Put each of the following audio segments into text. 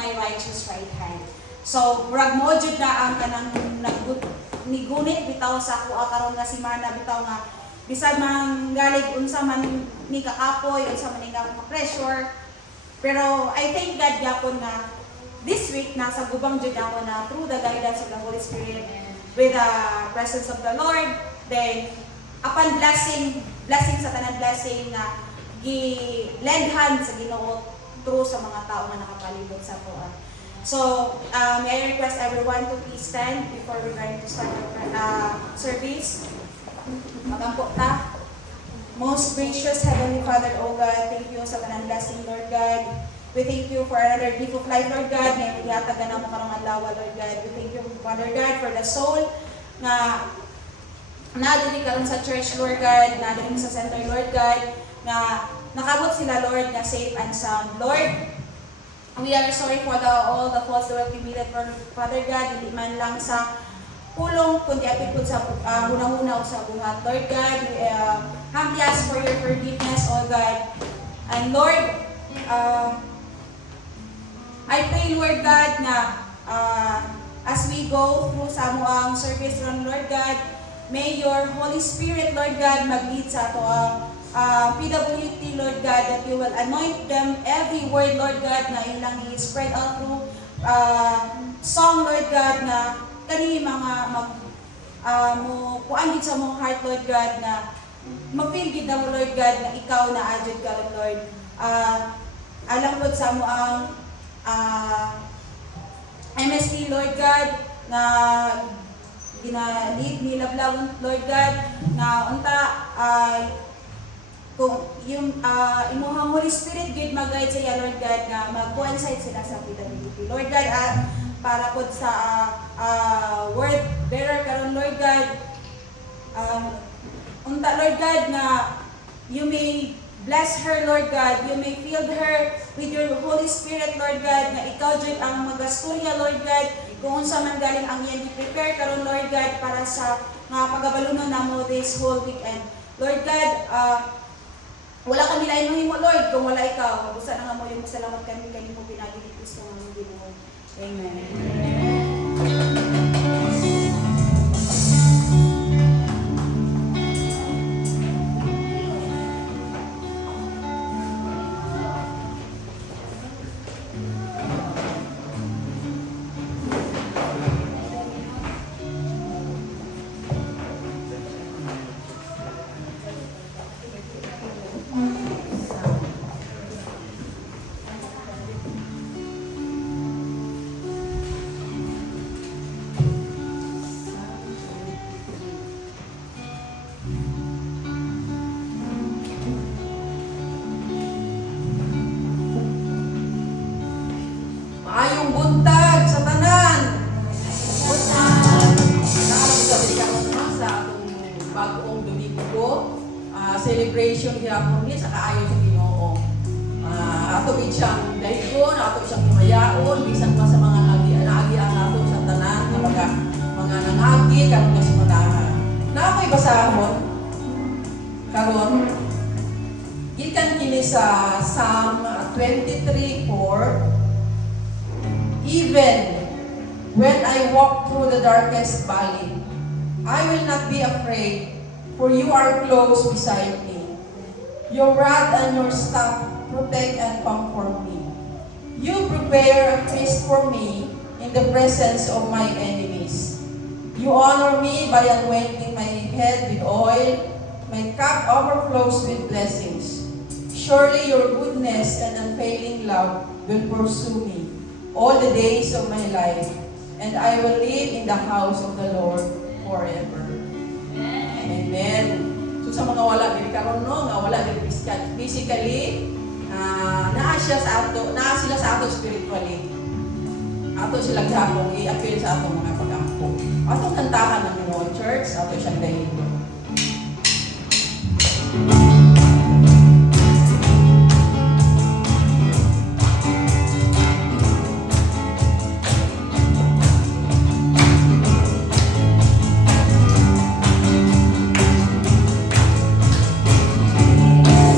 my righteous right hand. So, murag mo jud na ang kanang nigunit bitaw sa kuha karon nga si Mana bitaw nga bisan man galig unsa man ni kakapoy, unsa man ni ka-pressure. Pero I thank God gyapon na this week nasa gubang jud ako na through the guidance of the Holy Spirit with the presence of the Lord, then upon blessing sa tanan blessing na gi-lend hand sa Ginoo through sa mga tao nga nakapalibot sa ato. So, may I request everyone to please stand before we're going to start the service. Magampo ta. Most gracious Heavenly Father, O God, thank you sa tanan blessing, Lord God. We thank you for another gift of life, Lord God. May ihatag na mo karong adlaw, Lord God. We thank you, Father God, for the soul na nadili karon sa church, Lord God, nadili sa center, Lord God, na nakabot sila, Lord, na safe and sound. Lord, we are sorry for all the faults that were committed, Father God, hindi man lang sa pulong, kundi apit po sa hunang-una o sa buhat. Lord God, we humbly ask for your forgiveness, O God. And Lord, I pray, Lord God, na as we go through sa amuang service, Lord God, may your Holy Spirit, Lord God, mag-lead sa ato PWT, Lord God, that you will anoint them every word, Lord God, na ilang i-spread out through song, Lord God, na kani mga kuan gid sa mong heart, Lord God, na mag-feel gid na mo, Lord God, na ikaw na adjud ka, Lord. Alam po sa mo ang MST, Lord God, na ginalid nilablaw, Lord God, na unta kung yung imuhang Holy Spirit gid mag-guide sa iya, Lord God, na mag-coincide sila sa PWT, Lord God, at para po sa word bearer karon, Lord God, unta, Lord God, na you may bless her, Lord God. You may fill her with your Holy Spirit, Lord God, na ikaw dyan ang magasturya, Lord God, kung unsa man galing ang iyan i-prepare karon, Lord God, para sa mga pagabalunon na mo this whole weekend. Lord God, wala kami lain mo, Lord, kung wala ikaw. Busa na nga mo yung salamat kami mo pinagin ni Kristo ng Ginoo. Amen. Maayong buntag sa tanan. Buntag. Sa atong bagong Domingo, celebration gyapon ni sa kaayo sa Ginoo. Ato gid siyang dahigon, ato siyang himayaon bisan pa sa mga naagian nato sa tanan nga mga nangagi karon nga simulahan. Naamoy basahon karon gikan kini sa Psalm 23:4. Even when I walk through the darkest valley, I will not be afraid, for you are close beside me. Your rod and your staff protect and comfort me. You prepare a feast for me in the presence of my enemies. You honor me by anointing my head with oil. My cup overflows with blessings. Surely your goodness and unfailing love will pursue me all the days of my life, and I will live in the house of the Lord forever. Amen. Amen. So sa mga wala dili karon no, nga wala dili physically, naa sila sa ato spiritually. Ato sila gahapon i-appeal sa ato mga pag-ampo. Atong kantahan ng Ginoo Church, ato siyang dahigon.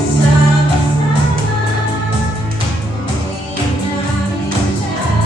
Sama-sama, ingat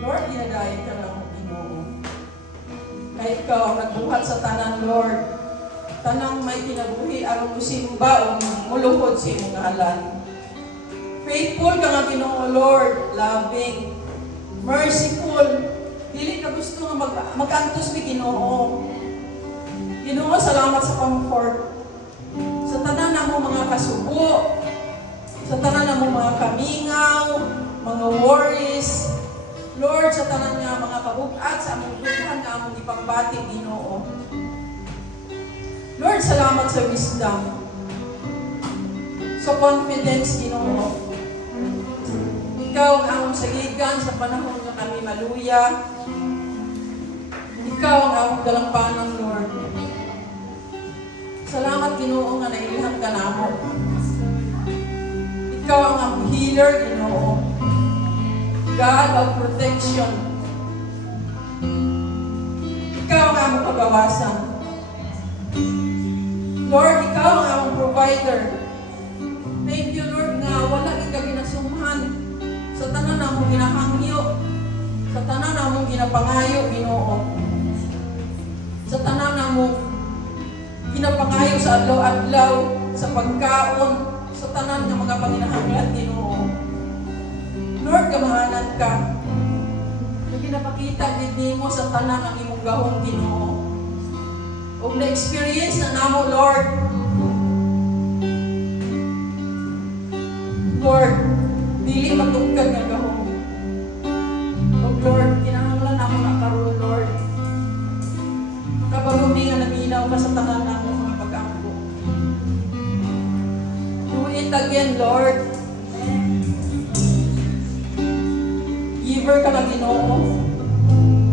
Lord, ginagayin ka lang, Ginoo. Kaya ikaw ang nagbuhat sa tanan, Lord. Tanang may kinabuhi, aron musimba o muluhod sa imong ngalan. Faithful ka nga, Ginoo, Lord. Loving. Merciful. Dili ka gusto nga mag-antos ni Ginoo. Ginoo, salamat sa comfort. Sa tanan na mo mga kasubo, sa tanan na mo mga kamingaw, mga worries, Lord, sa tanan nga mga kabugat, sa among duhan nga among ipagbati, Ginoo. Lord, salamat sa wisdom. Sa confidence, Ginoo. Ikaw ang among sagigan sa panahon nga kami maluya. Ikaw ang among dalampanan, Lord. Salamat, Ginoo, nga nailihan ka namo. Ikaw ang among healer, Ginoo. God of protection. Ikaw ang among pagawasan. Lord, ikaw ang among provider. Thank you, Lord, nga wala ka ginasumhan sa tanan na among ginahangyo, sa tanan na among ginapangayo, Ginoo. Sa tanan na among ginapangayo sa adlaw-adlaw, sa pagkaon, sa tanan ng mga panginahanglan, Ginoo. Lord, gamahanan ka. Na ginapakita gid mo sa tanan ng imong gahong, Ginoo. O na-experience na namo, Lord. Lord, dili matungkad nga gahong. O Lord, kinahanglan namo na karon, Lord. Kabalumi nga naminaw ka sa tanan namo mga pag-ampo. Do it again, Lord. Giver ka na, Ginoo.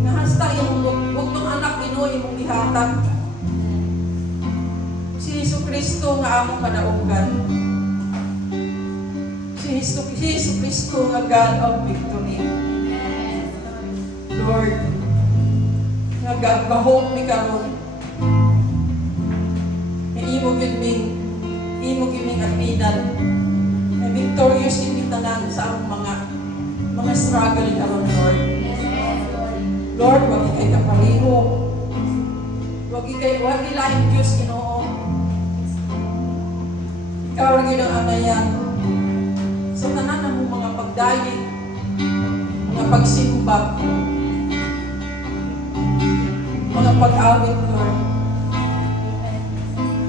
Nahasta imong bugtong anak, Ginoo, imong gihatag. Si Jesucristo nga among kadaugan. Si Jesucristo nga God of victory. Lord, nga gahom mi karon. Imo giming atmidan. Na victorious kini tanan sa among mga struggle karon, Lord. Lord, wag ikay kapaliho. Wag ilaing Diyos, Ginoo. Ikaw rin ang amayan. Sa tanan na mong mga pagdayeg, mga pagsimba, mga pag-awit, Lord.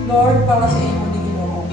Lord, para sa imo ni Ginoo.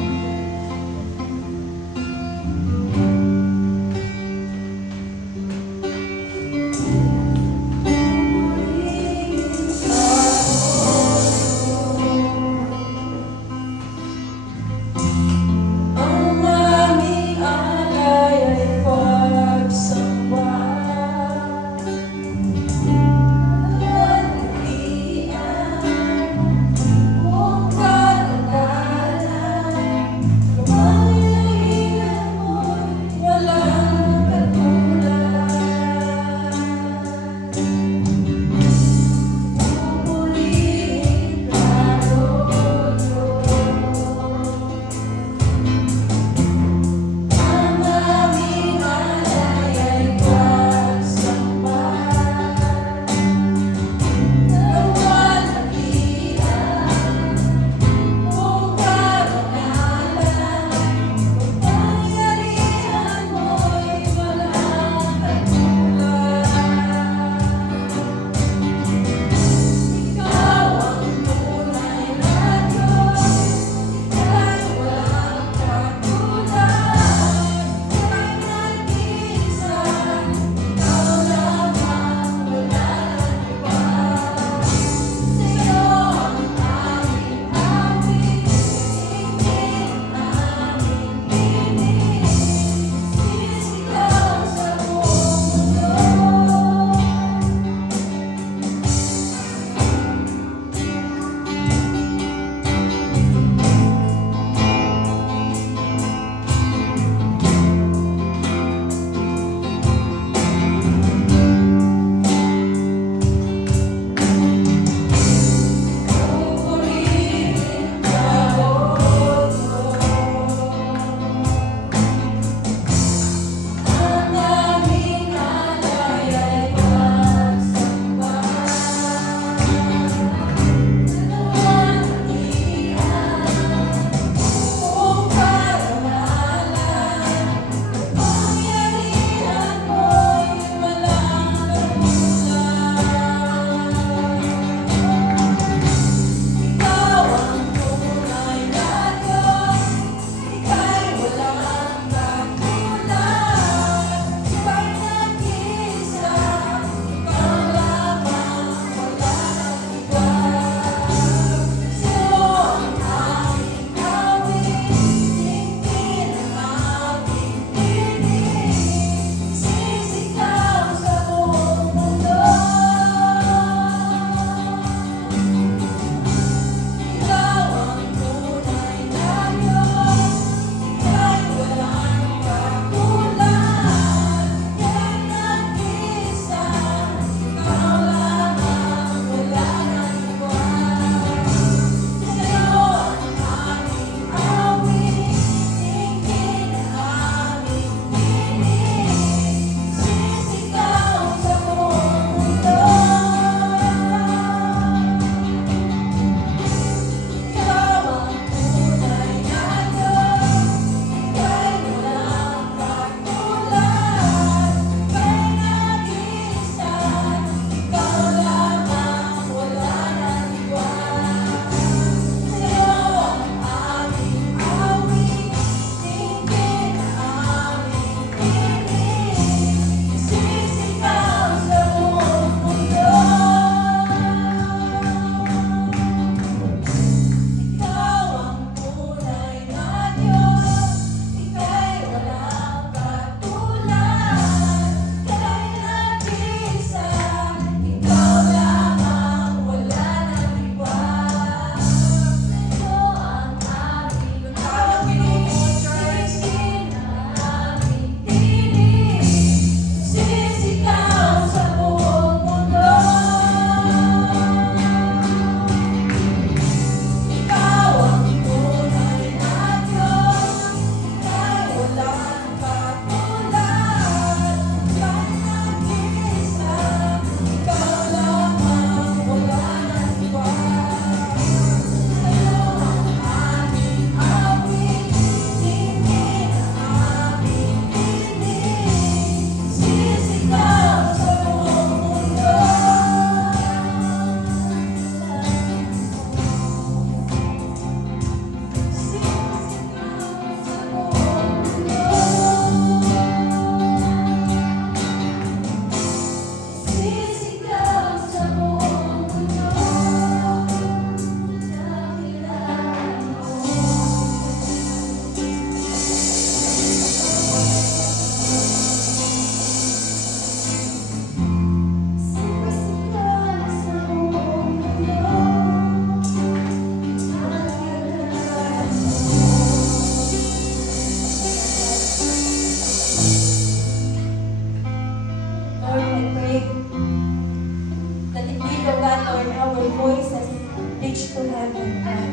Amen.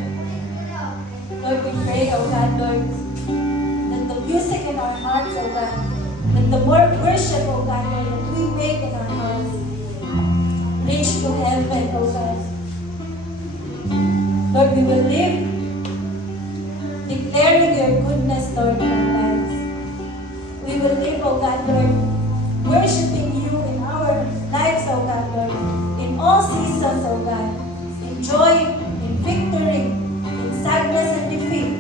Lord, we pray, oh God, Lord, that the music in our hearts, oh God, that the more worship, oh God, Lord, that we make in our hearts, reach to heaven, oh God. Lord, we will live declaring your goodness, Lord, in our lives. We will live, oh God, Lord, worshiping you in our lives, oh God, Lord, in all seasons, oh God, in joy, in victory, in sadness and defeat.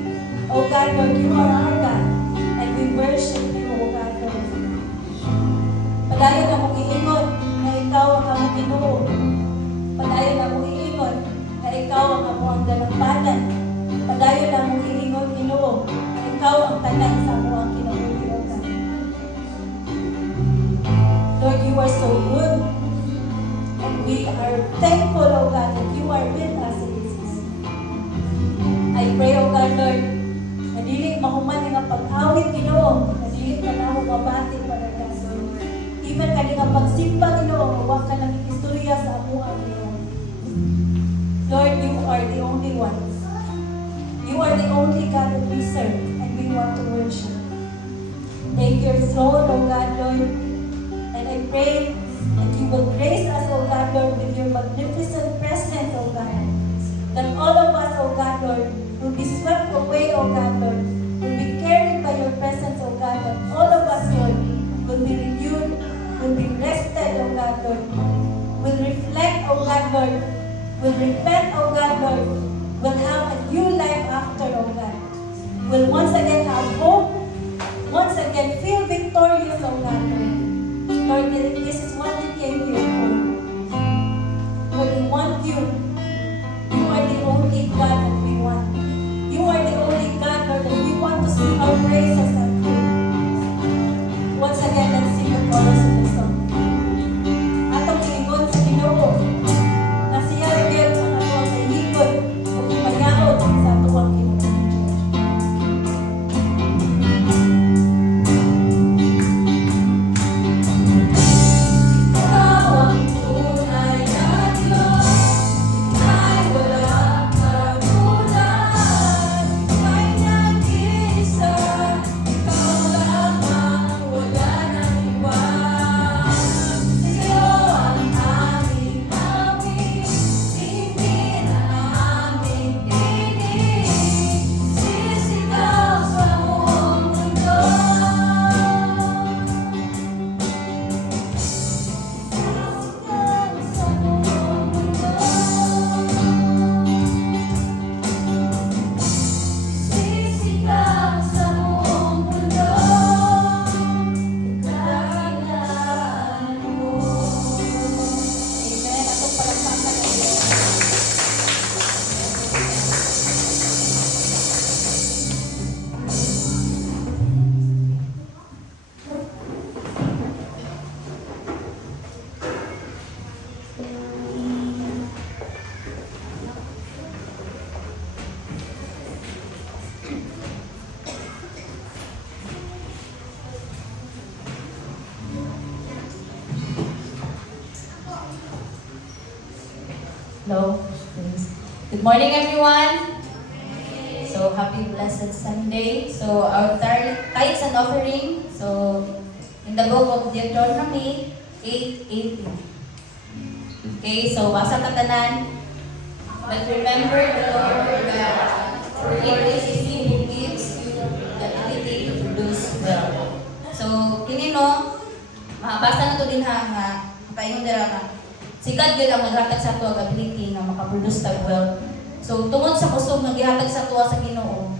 Oh God, Lord, you are our God, and we worship you, oh God, Lord. Padayon na mong iingon na ikaw ang among Ginoo. Padayon na mong iingon na ikaw ang among dalampanan. Padayon na mong iingon, Ginoo, na ikaw ang tanan sa among kinabuhi, oh God. Lord, you are so good. And we are thankful, oh God, that you are with us in this season. I pray, oh God, Lord, na dili mahuman nga pag-awit, Ginoo, na dili ka na ako mabati para ka. Even kani nga pagsimba, Ginoo, huwag ka nang istorya sa amuha, Ginoo. Lord, you are the only one. You are the only God that we serve, and we want to worship. Take your throne, oh God, Lord, and I pray that you will grace us, oh God, Lord, with your magnificent presence, oh God. That all of us, oh God, Lord, will be swept away, oh God, Lord, will be carried by your presence, oh God, that all of us, Lord, will be renewed, will be rested, oh God, Lord, will reflect, oh God, Lord, will repent, oh God, Lord, will have a new life after, oh God, will once again have hope, once again feel victorious, oh God, Lord. Lord, this is what we came here for. Lord, we want you. You are the only God that we want. You are the only God, Lord, that we want to sing our praises unto. Once again, let's sing the chorus of the song. Atong iingon sa Ginoo na siya rin ang atong kahilikod o ipayaot sa atong Ginoo. Hello. Good morning, everyone. So, happy blessed Sunday. So, our tithes and offering. So, in the book of Deuteronomy 8:18. Okay, so basa ka tanan. But remember the Lord your God, for it is He who gives you the ability to produce well. So, kini no, mabasa na to din ha nga paingon dira ka. Si God gyud ang naghatag sa ato ang ability nga makaproduce tag wealth. So tungod sa kusog nga gihatag sa ato sa Ginoo,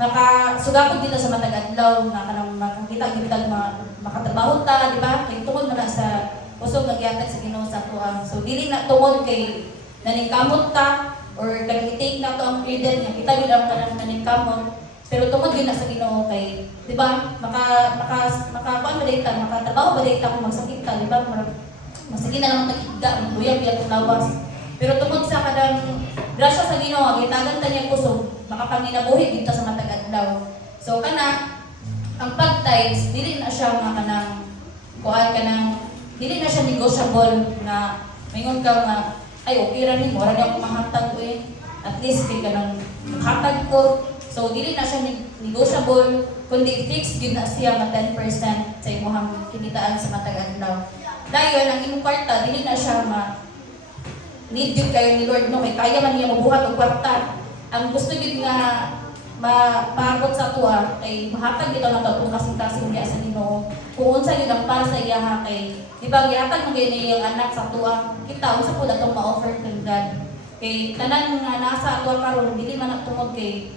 makasugakod kita sa matag adlaw nga kanang makakita gyud tag makatrabaho ta, di ba? Kay tungod man na sa kusog nga gihatag sa Ginoo sa ato. So dili na tungod kay naningkamot ta or kag-take na to ang credit nga kita gyud ang kanang naningkamot. Pero tungod gyud na sa Ginoo kay, di ba? Makakuan ba dayta, makatrabaho ba dayta kung magsakit ta, di ba? Masige na lang naghiga, maguyab yan lawas. Pero tungkol sa kadang grasya sa Ginoo, gitagan ta niya kusog, makapanginabuhi dito sa matag adlaw. So kana ang pag-tithes dili na siya nga kanang kuan kanang dili na siya negotiable na mingon ka nga ay okay ra nimo, ora niya ako mahatag ko eh. at least kay kanang hatag ko. So dili na siya negotiable, kundi fixed gyud na siya nga 10% sa imong kinitaan sa matag adlaw. Dayon ang imong kwarta dili na siya need gyud kayo ni Lord no, kay kaya man niya mabuhat og kwarta. Ang gusto gyud nga mapagod sa tuwa kay mahatag bitaw ng tatong kasing-kasing niya sa Ginoo. Kung unsa gyud ang para sa iya kay di ba gihatag man gyud niya ang anak sa tuwa, kita unsa pud atong ma-offer kay God. Kay tanan nga nasa tuwa karon dili man tungod kay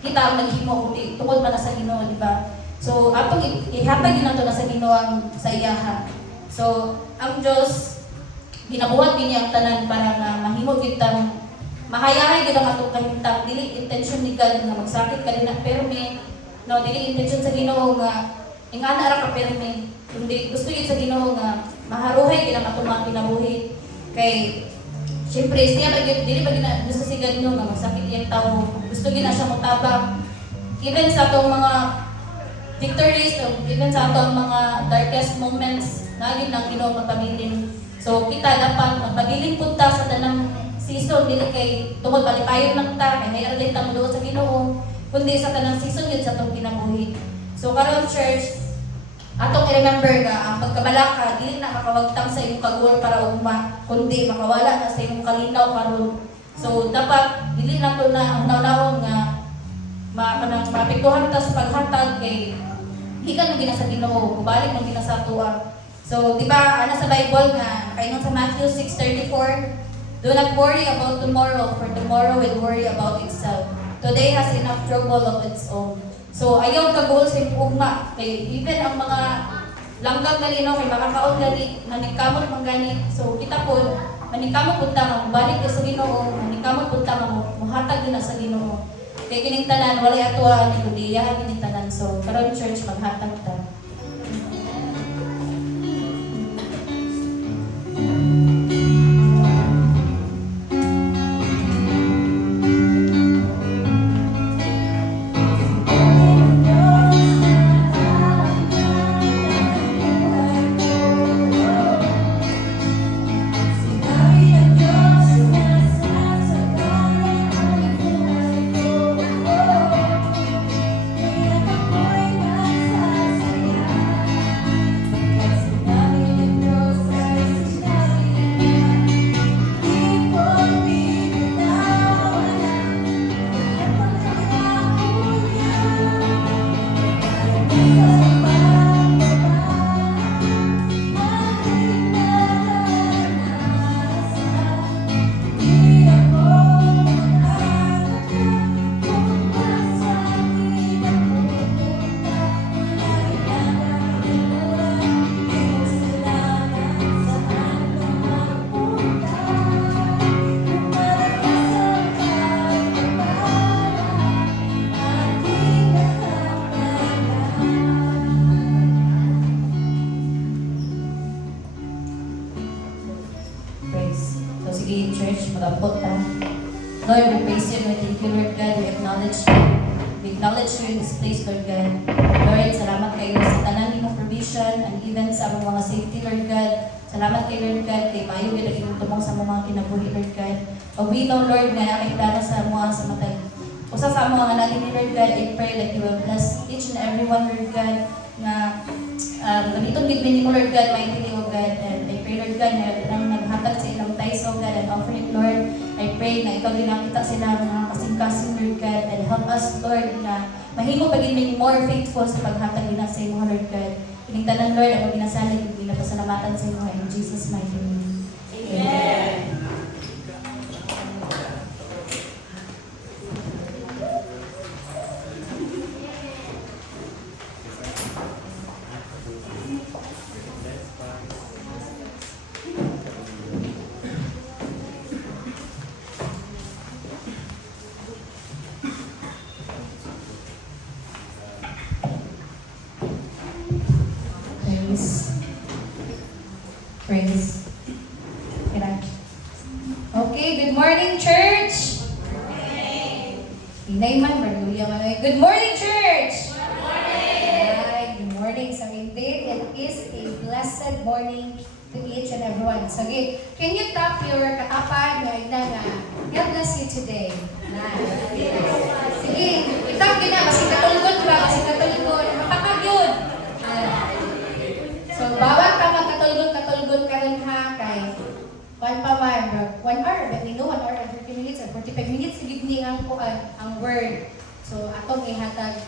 kita ang naghimo kundi tungod man na sa Ginoo, di ba? So atong ihatag gyud nato na sa Ginoo ang sa iya. So ang Dios ginabuhat din niya ang tanan para nga mahimo gyud tang mahayahay gyud ang atong kahimtang. Dili intention ni God nga magsakit ka din na perme, no, dili intention sa Ginoo nga ingana ra ka perme, kundi gusto gyud sa Ginoo nga maharuhay gyud ang atong mga kinabuhi. Kay siyempre siya ba gyud dili ba gyud gusto si God no nga magsakit iyang tawo, gusto gyud na siya motabang even sa atong mga victories, so even sa atong mga darkest moments na gyud nang Ginoo magpabilin. So kita dapat magpabilin pud ta sa tanang season, dili kay tungod balipayon lang ta kay mayroon din ta mo sa Ginoo, kundi sa tanang season yun sa atong kinabuhi. So karon church, atong i-remember nga ang pagkabalaka dili na makawagtang sa imong kagol para ugma, kundi makawala na sa imong kalinaw karon. So dapat dili na to na hunahon nga makanang maapektuhan ta sa paghatag kay gikan man gina sa Ginoo, kubalik man gina sa tuwa. So di ba ana sa Bible nga kaingon sa Matthew 6:34, do not worry about tomorrow, for tomorrow will worry about itself. Today has enough trouble of its own. So ayaw kagol sa ugma kay even ang mga langgam gali no kay makakaon gali naningkamot man gani. So kita pod maningkamot pud ta balik sa Ginoo, maningkamot pud ta muhatag na sa Ginoo. Kay kining tanan walay atuan kundi yahan kining tanan. So karon church maghatag ta. Lord, we praise you, we thank you, Lord God, we acknowledge you in this place, Lord God. Lord, salamat kayo sa tanan mong provision and even sa among mga safety, Lord God. Salamat kayo, Lord God, kay maayo gyud ang tumong sa among mga kinabuhi, Lord God. O we know, Lord, nga nakay plano sa mga sa matag. Usa sa among mga natin, Lord God, I pray that you will bless each and every one, Lord God, nga ganitong bigmin mo, Lord God, mightily, O God. And I pray, Lord God, na nang naghatag sa ilang tithes, O God, and offering, Lord, I pray na ikaw din nakita sila mga kasing-kasing, Lord God, and help us, Lord, na mahimo pagiging more faithful sa paghatag din sa imo, Lord God. Kining tanan, Lord, ako ginasalig ug ginapasalamatan sa imo in Jesus' mighty name. Amen. Praise. Okay, good morning, church. Inay man, Maruya man. Good morning, church. Good morning. Good morning. So indeed, it is a blessed morning to each and everyone. Sige, can you tap your katapan nga God bless you today. Sige, itap yun na, kasi katulgod ba, kasi katulgod, mapakagyod. So, bawat ka magkatulgod ka rin ha, kay 1 hour, but we know 1 hour and 30 minutes or 45 minutes, sige ni ang word. So, atong ihatag,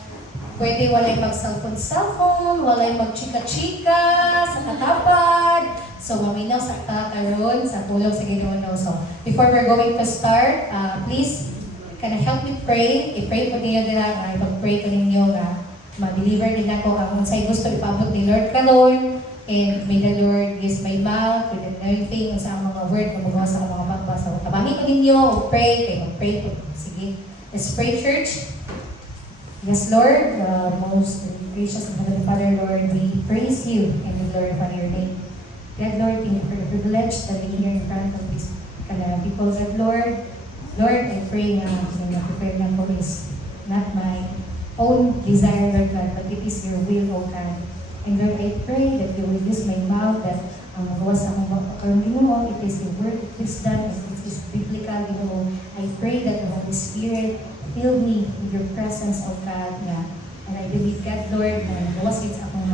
pwede walay mag-cellphone, walay mag-chika-chika sa katapad. So, maminaw sa karon sa tulong sa Ginoo. So, before we're going to start, please, can I help me pray? I-pray po ninyo din na, pag-pray ko ninyo na ma-deliver din ako ang unsay gusto ipabot ni Lord karon. And may the Lord use my mouth with everything sa mga word na magawa sa mga magbasa. So, tabangi ko ninyo, pray, kayo mag-pray po. Sige, let's pray, church. Yes, Lord, most gracious and Heavenly Father, Lord, we praise you and we glorify your name. God, Lord, thank you for the privilege that we here in front of these people. God, Lord, I pray na prepare na ko is not my own desire, Lord God, but it is your will, O God. And Lord, I pray that you will use my mouth, that ang magawas akong makakarami mo, it is the word of wisdom, it is biblical, I pray that the Holy Spirit fill me with your presence, O God, and I believe, God, Lord, na magawas it's akong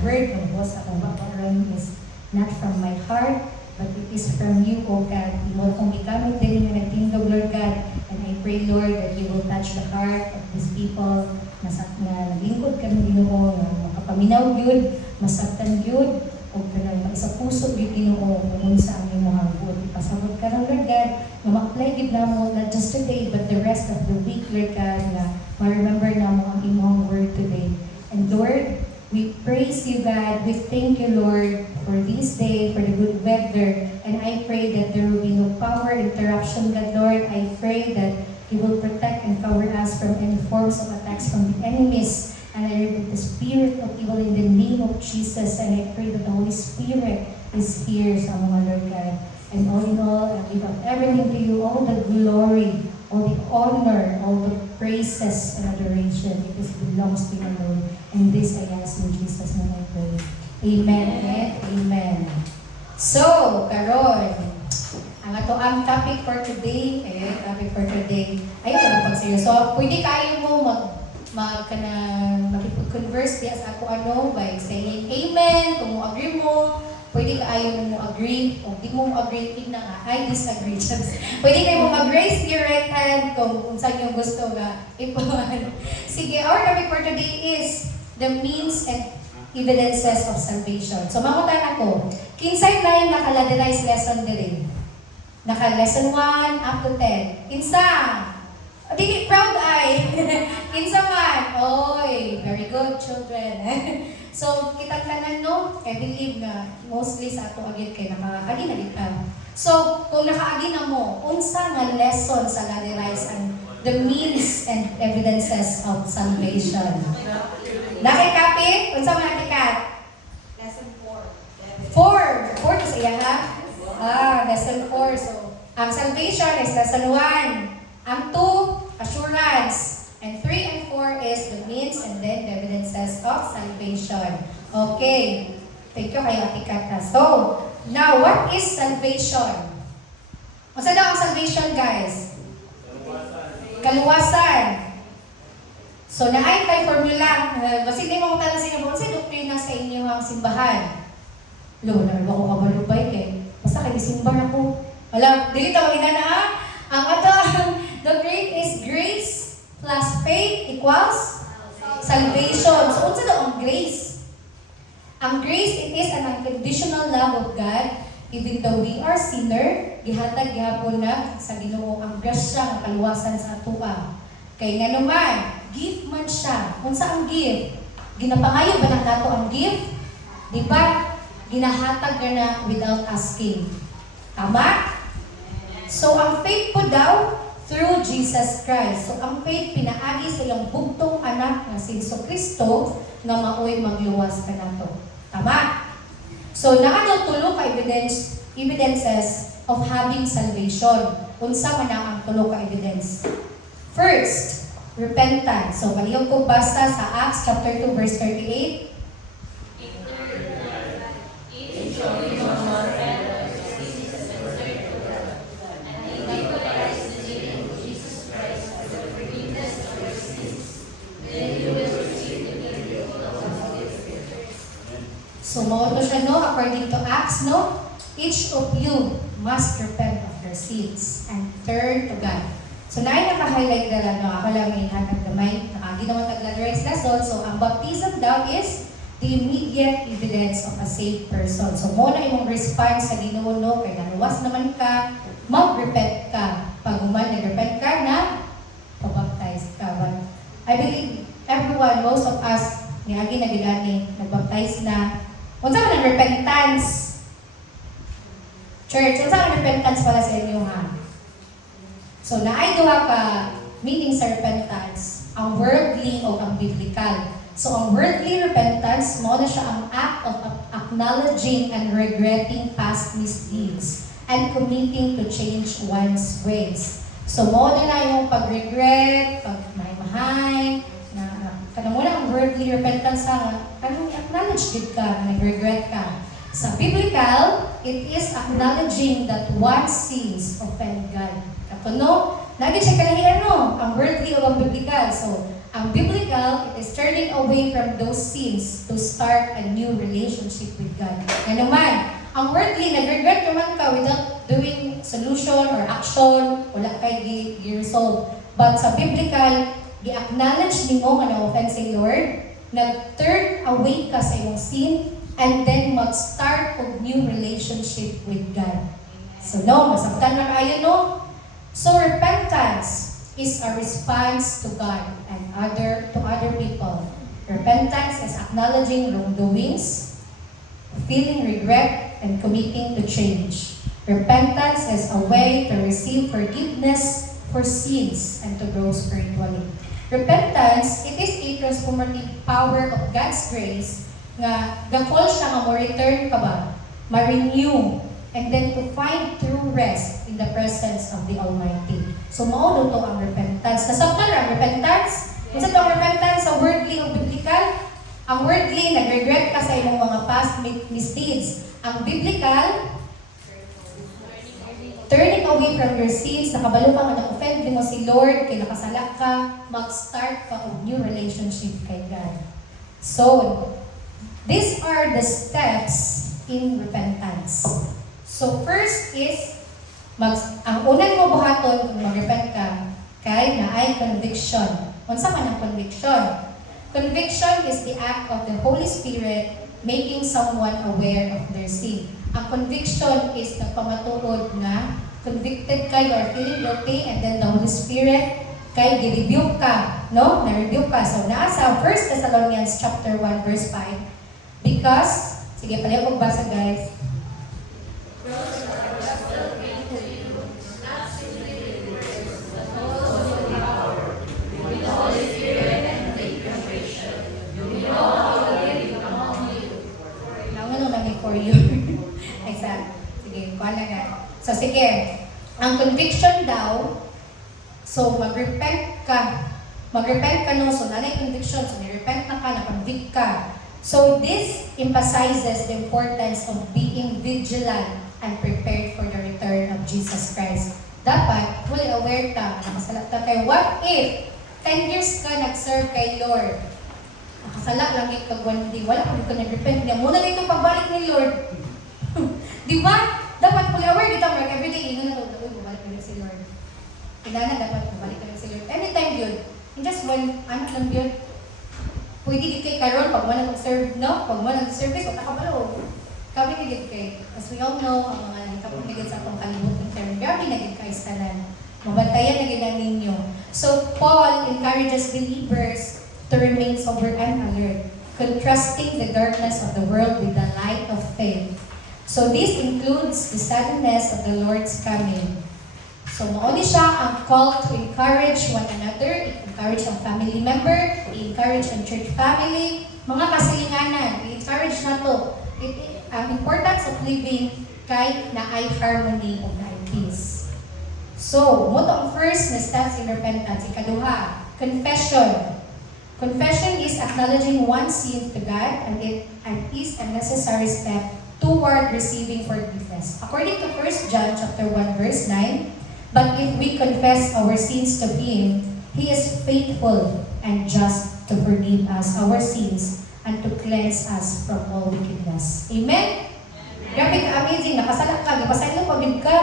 word, na magawas akong makakarami is not from my heart, but it is from you, O God. Imo kong ikamit din yung nagtindog, Lord God, and I pray, Lord, that you will touch the heart of these people, na naglingkod kami Ginoo, na makapaminaw yun, masaktan yun, o kanang sa puso yun Ginoo, kung sa aming mga hangod. Ipasabot ka ng Lord God, na ma-apply gid na mo, not just today, but the rest of the week, Lord God, na ma-remember na mo ang imong word today. And Lord, we praise you, God. We thank you, Lord, for this day, for the good weather. And I pray that there will be no power interruption, God, Lord. I pray that you will protect and cover us from any forms of attacks from the enemies. And I rebuke the spirit of evil in the name of Jesus. And I pray that the Holy Spirit is here sa mga Lord God. And all in all, I give up everything to you, all the glory, all the honor, all the praises and adoration. It belongs to you, Lord. And this I ask in Jesus' name I pray. Amen and amen. So, karon, ang topic for today, ay pagseryoso. Pwede kayo mo mag-converse diya sa ako by saying amen, kung mo agree mo. Pwede kayo mo agree, o di mo agree, tignan nga, I disagree. Pwede kayo mo mag-raise your right hand kung saan yung gusto nga ipuan. Sige, our topic for today is the means and evidences of salvation. So, mangutan ako, kinsay na yung naka-laderize lesson diri? Naka-lesson 1 up to 10. Kinsa? Di proud eye. Kinsa man? Oy, very good, children. So, kitang tanan no, I believe na mostly sa ato agad kay naka-agi na ka. So, kung naka-agi na mo, unsa nga lesson sa laderize and the means and evidences of salvation? Nakikapi? Unsa man nakikat? Lesson 4. 4 to sa iya ha? Lesson 4. So, ang salvation is lesson 1. Ang 2, assurance. And 3 and 4 is the means and then the evidences of salvation. Okay. Thank you kayo, Ate Kata. So, now, what is salvation? Masa daw ang salvation, guys? Kaluwasan. So, naay tayo formula. Kasi hindi mo kung talang sinabon, sa doktrina sa inyo ang simbahan. Lo, naman ako kabalubay kay. Basta kayo simbar ako. Wala, dili tawag na ha? Ang atong doctrine is grace plus faith equals salvation. So, unsa daw ang grace? Ang grace, it is an unconditional love of God. Even though we are sinner, gihatag gihapon na sa Ginoo ang grasya nga kaluwasan sa atua. Kay nga naman, gift man siya. Unsa ang gift? Ginapangayo ba ng nato ang gift? Di ba? Ginahatag na without asking. Tama? So, ang faith po daw, through Jesus Christ. So, ang faith pinaagi sa iyang bugtong anak na si Jesucristo na maoy magluwas ka na to. Tama? So, nakadaw tulo ka evidences of having salvation. Unsa man ang tulo ka evidence? First, repentance. So, kaliyog ko basta sa Acts chapter 2 verse 38. according to Acts, no? Each of you must repent of your sins and turn to God. So, naay naka-highlight na lang, no? Ako lang may hatag gamay. Hindi naman nag-rise lesson. So, ang baptism daw is the immediate evidence of a saved person. So, muna imong response sa Ginoo, no? Kaya naluwas naman ka, mag-repent ka. Pag nag-repent ka na, pabaptize ka. But I believe everyone, most of us, niagi na gilani, nagbaptize na. Kung saan ang repentance? Church, kung saan ang repentance para sa inyo, ha? So, naay duha ka meaning sa repentance, ang worldly o ang biblical. So, ang worldly repentance, mo na siya ang act of acknowledging and regretting past misdeeds and committing to change one's ways. So, mo na yung pag-regret, pag-mahay-mahay, kada mo na ang worldly repentance sa kanong acknowledge din ka, nag-regret ka. Sa biblical, it is acknowledging that one's sins offend God. Katuno, lagi siya kalahian, no? Ang worldly o ang biblical. So, ang biblical, it is turning away from those sins to start a new relationship with God. Yan naman, ang worldly, nag-regret naman ka without doing solution or action, wala kay gi-resolve. But sa biblical, gi-acknowledge ni mo nga na-offend si Lord, nag-turn away ka sa iyong sin, and then mag-start a new relationship with God. So no, masabtan na kayo, no? So repentance is a response to God and to other people. Repentance is acknowledging wrongdoings, feeling regret, and committing to change. Repentance is a way to receive forgiveness for sins and to grow spiritually. Repentance, it is a transformative power of God's grace nga gakol siya nga mo return ka ba, ma-renew, and then to find true rest in the presence of the Almighty. So mao to ang repentance. Nasabtan ang repentance. Kung sa ang repentance sa worldly o biblical, ang worldly, nag-regret ka sa imong mga past misdeeds. Ang biblical, turning away from your sins, nakabalo ka nga na-offend mo si Lord, kaya nakasala ka, mag-start ka of new relationship kay God. So, these are the steps in repentance. So first is, ang unang mo buhaton kung mag-repent ka, kay na ay conviction. Unsa man ang conviction? Conviction is the act of the Holy Spirit making someone aware of their sin. Ang conviction is nagpamatuod na convicted ka, you are feeling guilty, and then the Holy Spirit kay gi-rebuke ka, no? Na-rebuke ka. So nasa 1 Thessalonians chapter 1 verse 5, because, sige, pala yung magbasa, guys. Nangulo lang for you. Exact. Sige, kuha na nga. So, sige. Ang conviction daw, so, mag-repent ka. Mag-repent ka, no? So, nanay conviction. So, nirepent na ka, na-convict ka. So this emphasizes the importance of being vigilant and prepared for the return of Jesus Christ. Dapat, fully aware ka, nakasala ka kay what if 10 years ka nag-serve kay Lord? Nakasala lang yung kagwandi, wala ka nag-repent niya. Muna na itong pagbalik ni Lord. Di ba? Dapat fully aware dito, Mark, everyday, ino na ito, bumalik ka si Lord. Kailangan dapat bumalik ka si Lord. Anytime yun. And just when, ano lang yun, pwede gid kay karon pag wala mag-serve, no? Pag wala nag-service, wala ka pala. Kami gid kay, as we all know, ang mga nakapagigid sa atong kalibutan term, grabe na gid kay istanan. Mabantayan na gid ninyo. So Paul encourages believers to remain sober and alert, contrasting the darkness of the world with the light of faith. So this includes the suddenness of the Lord's coming. So, mauni siya ang call to encourage one another, encourage ang family member, encourage ang church family, mga kasilinganan, i-encourage na to. Ang importance of living kay na ay harmony o na ay peace. So, mo to ang first na steps in repentance. Ikaduha, confession. Confession is acknowledging one's sin to God, and it is a necessary step toward receiving forgiveness. According to 1 John chapter 1 verse 9, but if we confess our sins to Him, He is faithful and just to forgive us our sins and to cleanse us from all wickedness. Amen? amazing, nakasala ka, gipasaylo pa gid ka.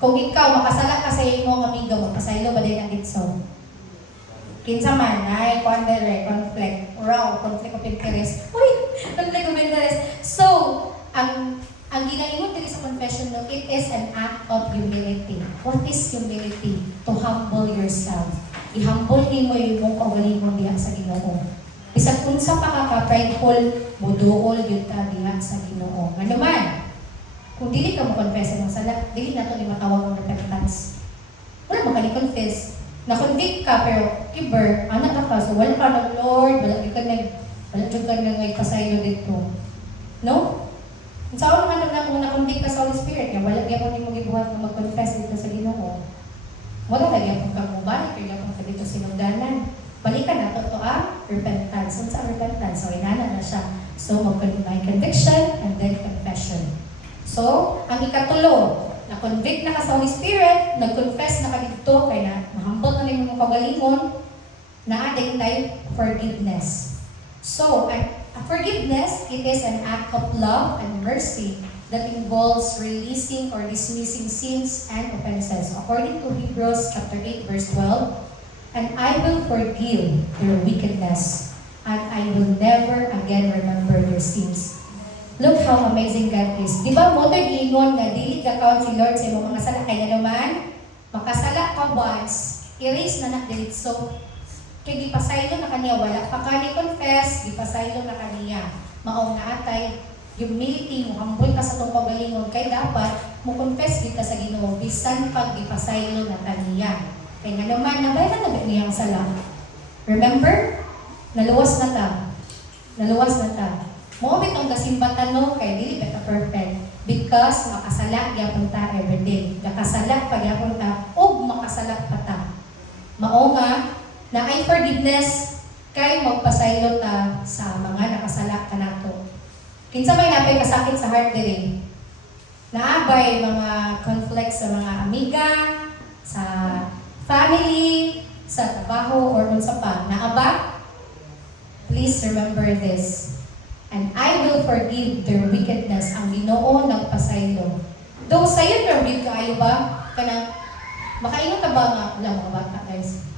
Kung ikaw makasala ka sa imong amiga mo, pasaylo ba din ang gitso? Kinsa man, ay, conflict of interest. Uy, conflict of interest. So, ang ginaingon diri sa confession no, it is an act of humility. What is humility? To humble yourself. I-humble nimo yung imong kaugalingon diha sa Ginoo. Bisag unsa pa ka prideful, muduol gyud ka diha sa Ginoo. Ano man? Kung dili ka mo confess ng sala, dili nato ni matawag ng repentance. Wala mo ka ni-confess. Na-convict ka, pero kiber, anak ka, so wala ka ng Lord, wala ka nag-pasaylo dito. No? Sa ako naman na kung na-convict ka sa Holy Spirit, wala gyapon nimo gibuhat na mag-confess dito sa Ginoo. Wala ka gyapon ka mubalik, kaya gyapon ka dito sinugdanan. Balikan na to ang repentance. Unsa ang repentance? So, inana na siya. So, may conviction and then confession. So, ang ikatulo, na-convict na ka sa Holy Spirit, nag-confess na ka dito, kaya na-humble na rin mo kagalingon, na ating type forgiveness. So, a forgiveness, it is an act of love and mercy that involves releasing or dismissing sins and offenses. According to Hebrews chapter 8, verse 12, and I will forgive their wickedness, and I will never again remember their sins. Look how amazing God is. Di ba mo ito giingon nga dili ka count si Lord sa imong mga sala kay naman makasala ka once, erase na na diretso. Kay gipasaylo na kaniya wala pa ka ni confess, gipasaylo na kaniya. Mao nga atay humility mo, humble ka sa tong pagalingon kay dapat mo confess kita sa Ginoo bisan pag gipasaylo na kaniya. Kay nga naman nabayran na niya ang sala. Remember? Naluwas na ta. Naluwas na ta. Mo bitong gasimbatan no kay dili ka perfect because makasala gyapon ta everyday. Nakasala pa gyapon ta ug makasala pa ta. Mao nga na ay forgiveness kay magpasaylo ta sa mga nakasala kanato. Kinsa may napay kasakit sa heart diri? Naabay mga conflict sa mga amiga, sa family, sa trabaho or unsa pa. Naaba? Please remember this. And I will forgive their wickedness. Ang Ginoo nagpasaylo. Though sayo na kaayo ba? Kanang makaingon ta ba nga wala mga bata guys.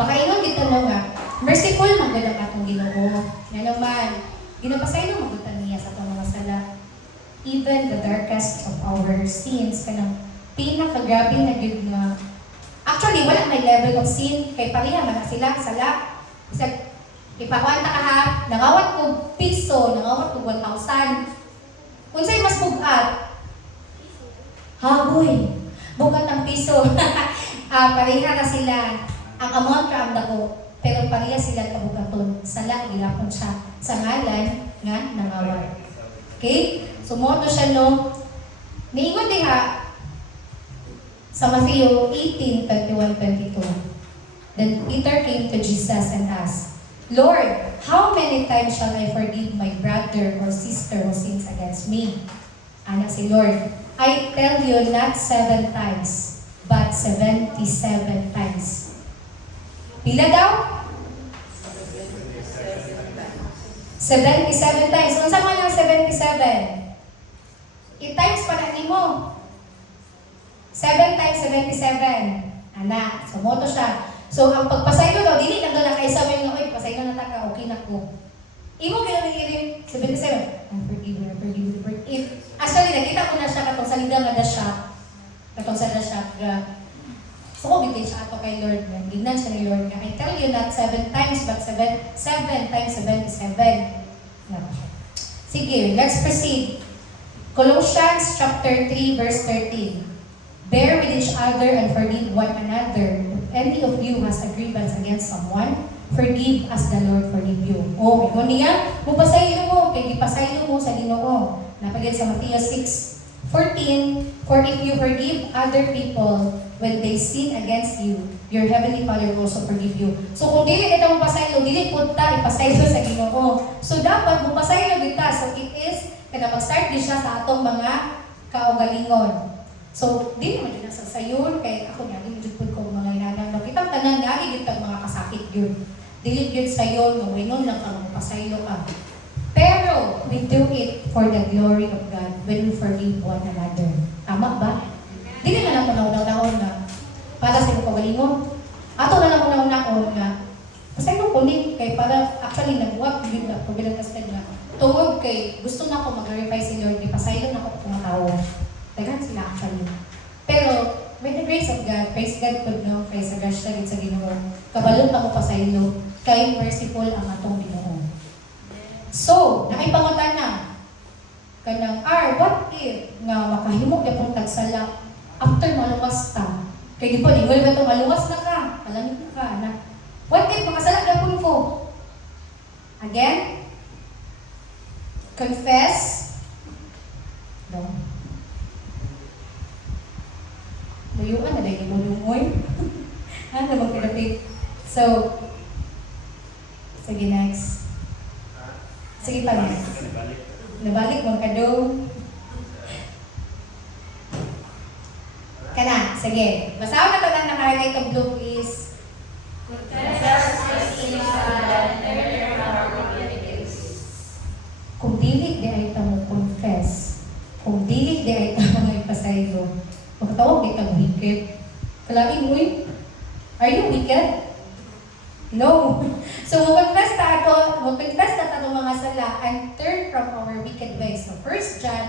Makaingon dito no nga merciful man gud ang atong Ginoo. Nga naman ginapasaylo magutan niya sa atong mga sala. Even the darkest of our sins kanang pinakagrabe na gud nga. Actually wala may level of sin kay pareha man sila sala. Bisag ipakuan ta ka ha, nangawat ko piso, nangawat ko 1,000. Unsay mas bugat? Haboy. Bugat ang piso. Pareha na sila. Ang amount ka ang dako, pero pareha sila kabugaton. Sala, gilapon siya sa ngalan nga nangawat. Okay? So, moto siya no. Niingon diha sa Matthew 18:21-22. Then Peter came to Jesus and asked, Lord, how many times shall I forgive my brother or sister who sins against me? Anak si Lord, I tell you not 7 times, but 77 times. Pila daw? 77 times. Kung saan man ang 77? I-times pa na mo. 7 times 77. Anak, sumoto siya. So, ang pagpasaylo daw, dili lang dala kay sabi nga, oy, pasaylo na taka, okay na ko. Imo ginamit 77. I forgive you. Actually, nakita ko na siya katong salida nga na siya. Katong salida siya. So, ko bitin siya ato kay Lord. Gignan siya ni Lord nga. I tell you not 7 times, but 7 times 77. Sige, let's proceed. Colossians chapter 3, verse 13. Bear with each other and forgive one another. If any of you has a grievance against someone, forgive as the Lord forgive you. Oh, ikaw niya, mupasaylo mo, kaya ipasaylo mo sa Ginoo. Napagyan sa Matthew 6:14, for if you forgive other people when they sin against you, your heavenly Father will also forgive you. So kung dili kita mupasaylo, dili punta ipasaylo sa Ginoo. So dapat mupasaylo kita. So it is, kada mag-start din siya sa atong mga kaugalingon. So, di naman din nasa sayon, kaya ako nga, di mo ko mga inanang nakita, tanan nga, di kita mga kasakit yun. Dili yun sayon, gawin nun lang kang pasaylo ka. Pero, we do it for the glory of God. when we forgive one another. Tama ba? Dili na nato nauna-una na para sa imong kagalingon. Ato na lang una-una nga kasi nung kunin kay para actually nagbuwag din na pagbilang kasted nga tungod kay gusto na ako mag-verify si Lord di pasaylo na ako tumatawa. Dagan sila actually. Pero with the grace of God, praise God po no, praise sa grasya gid sa Ginoo. Kabalot ako pasaylo kay merciful ang atong Ginoo. So, nakaipangutan na kanang what if nga makahimog gyapon tagsala after maluwas ta? Kay di pa di ba ito maluwas na ka? Alam ka na. What if makasala gyapon ko? Again, confess. No. Layuan na dahil mulungoy. Ano bang kinapit? So, sige next. Sige pa next. Nabalik mong kado. Kana, sige. Basaw na to lang naka-highlight of blue is kung dili di ay tamo confess, kung dili di ay tamo nga ipasaylo, magtawag di kang wicked. Kalagin mo are you wicked? No. So, mag-confess na ito mga sala and turn from our wicked ways. So, 1 John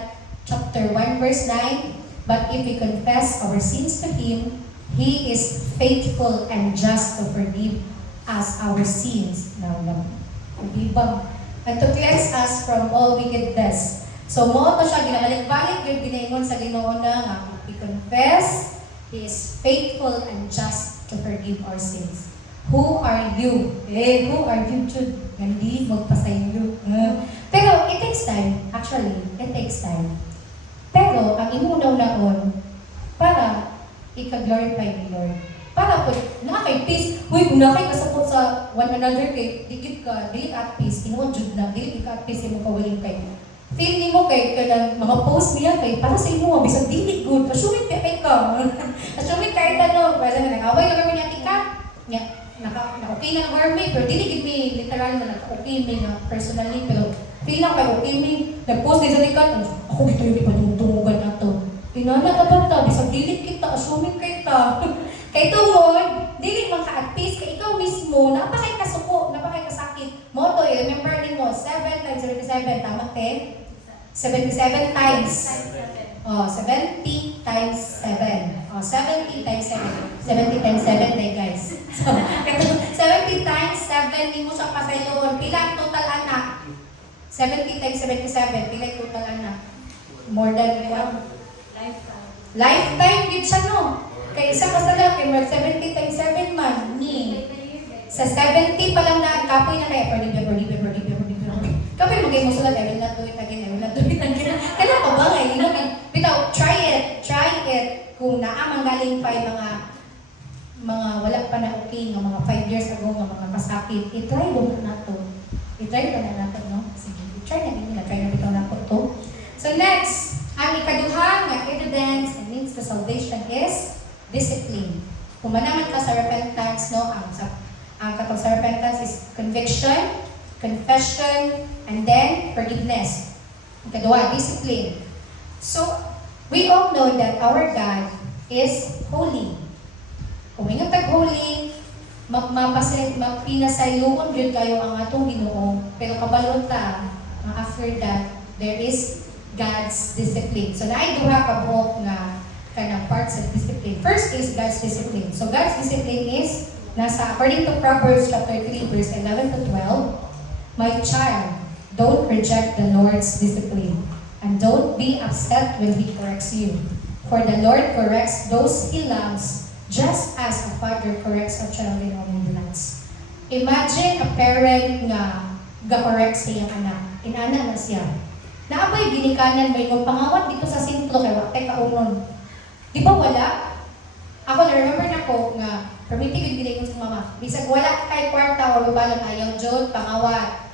chapter 1 verse 9, but if we confess our sins to Him, He is faithful and just to forgive us our sins. Now, kubibang. And to cleanse us from all wickedness. So, mo ito siya, ginabalik-balik yung binaingon sa Ginoo na nga, if we confess, He is faithful and just to forgive our sins. Who are you? Who are you, Jude? Hindi magpasayo. Pero it takes time. Actually, it takes time. Pero ang imunaw-naon para ika-glorify ni Lord. Para po, nakakay peace. Uy, kung nakay kasapot sa one another kay, dili ka at peace. Inuon, Jude na, dili ka at peace yung kawaling kay. Feel ni mo kay kanang mga post niya kay para sa imo bisag dili good. Assume kay ka. Assume kay tanong, para na nag-away lang kami ni Atika. Nya, okay na ang pero dili gid mi literal na naka-okay mi na personally pero feel lang kay okay mi nag-post din sa likat ako gito yung ipadungtungan na to inana dapat ta bisag dili kita assuming kay ta kay tungod dili man ka at peace kay ikaw mismo napakay kasuko napakay kasakit mo to remember nimo 7 times 77 tama 10 77 times 70 times 7 70 times 7 70 times 7 day guys so 70 times 7 di mo siya pasayloon pila ang total anak 70 times 77 pila ang total anak more than lifetime gid siya no kay isa ka sa laki 70 times 7 man ni sa 70 pa lang na kapoy na kaya pwede kapoy magay mo sulat I will not do it again kaya pa ba ngayon bitaw try it kung naamanggaling pa yung mga wala pa na okay ng mga 5 years ago ng mga masakit, i-try mo na to. I-try pa na natin, no? Sige, i-try na din, na-try na bitaw na po to. So next, ang ikaduha nga evidence and means to salvation is discipline. Kung manaman ka sa repentance, no? Ang katong sa repentance is conviction, confession, and then forgiveness. Ikaduha, discipline. So, we all know that our God is holy. Kung ingat tag-holy, mapinasayloon yun kayo ang atong Ginoo. Pero kabalon ta, after that, there is God's discipline. So, naay duha ka buhok nga kanang parts of discipline. First is God's discipline. So, God's discipline is, according to Proverbs chapter 3, verse 11 to 12, my child, don't reject the Lord's discipline. And don't be upset when He corrects you. For the Lord corrects those He loves, just as a father corrects a child in all neglect. Imagine a parent nga ga-correct sa iyang anak. Inana na siya. Naabay ginikanan ba yung pangawat dito sa simplo kay wakay kaunon. Di ba wala? Ako na-remember na ko nga permitted yung ginigong sa mama. Bisag wala kay kwarta o babalon ayaw jud pangawat.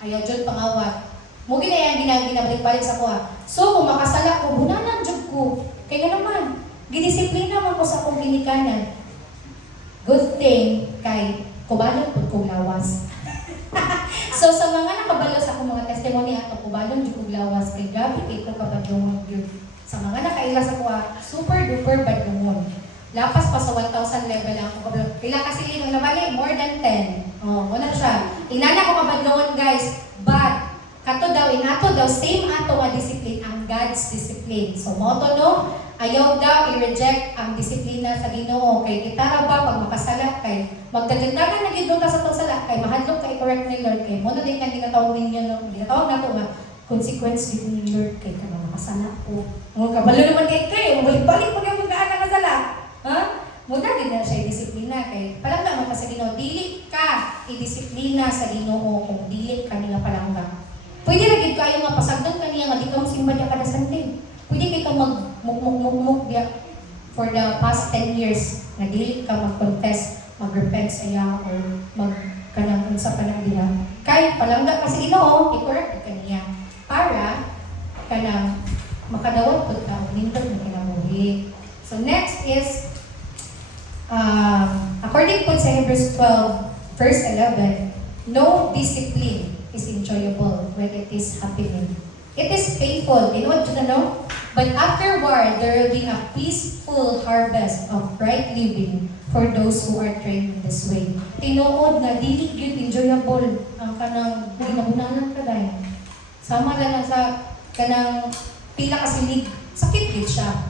Ayaw jud pangawat. Mugi na yan ginabalik-balik sa kuha. So, kung makasala ko, bunanan jud ko. Kaya naman, gidisiplina man ko sa akong ginikanan. Good thing, kay kubalot po kong lawas. So sa mga nakabalo sa akong mga testimony at kubalong jud lawas kay grabe kay ko kabadlongon gyud. Sa mga nakaila sa kuha, super duper badlongon. Lapas pa sa 1,000 level lang ako kabalo. Pila kasi linong nabali? More than 10. Oh, wala siya. Inana ko kabadlongon guys, but kato daw, inato daw, same ato nga discipline, ang God's discipline. So, mo to no, ayaw daw i-reject ang disiplina sa Ginoo. Kay kita ra ba, pag makasala kay, magdagandagan na gid ka sa tong sala, kay mahadlok kay correct ni Lord, kay mo na din nga ginatawag ninyo, no? Ginatawag na to nga, consequence gid ni Lord, kay ka makasala po. Mo kabalo naman kay, balik-balik pag yung mga nakasala. Ha? Muna din na siya i-disiplina kay palangga mo pa sa Ginoo, dili ka i-disiplina sa Ginoo kung dili ka nila palangga. Pwede na gid kayo nga pasagdan kaniya nga di ka simba diya kada Sunday. Pwede kay ka magmuk diya for the past 10 years na dili ka mag-confess, mag-repent sa iya or kanang unsa pa nang diha. Kay palangga pa sa Ginoo, i-correct kaniya para kanang makadawat pud ka nindot na kinabuhi. So next is according po sa Hebrews 12 verse 11, no discipline is enjoyable when it is happening. It is painful, you know? But afterward, there will be a peaceful harvest of right living for those who are trained in this way. Tinuod na dili gyud enjoyable ang kanang ginabunalan ka dai. Sama lang sa kanang pila ka silig, sakit gid siya.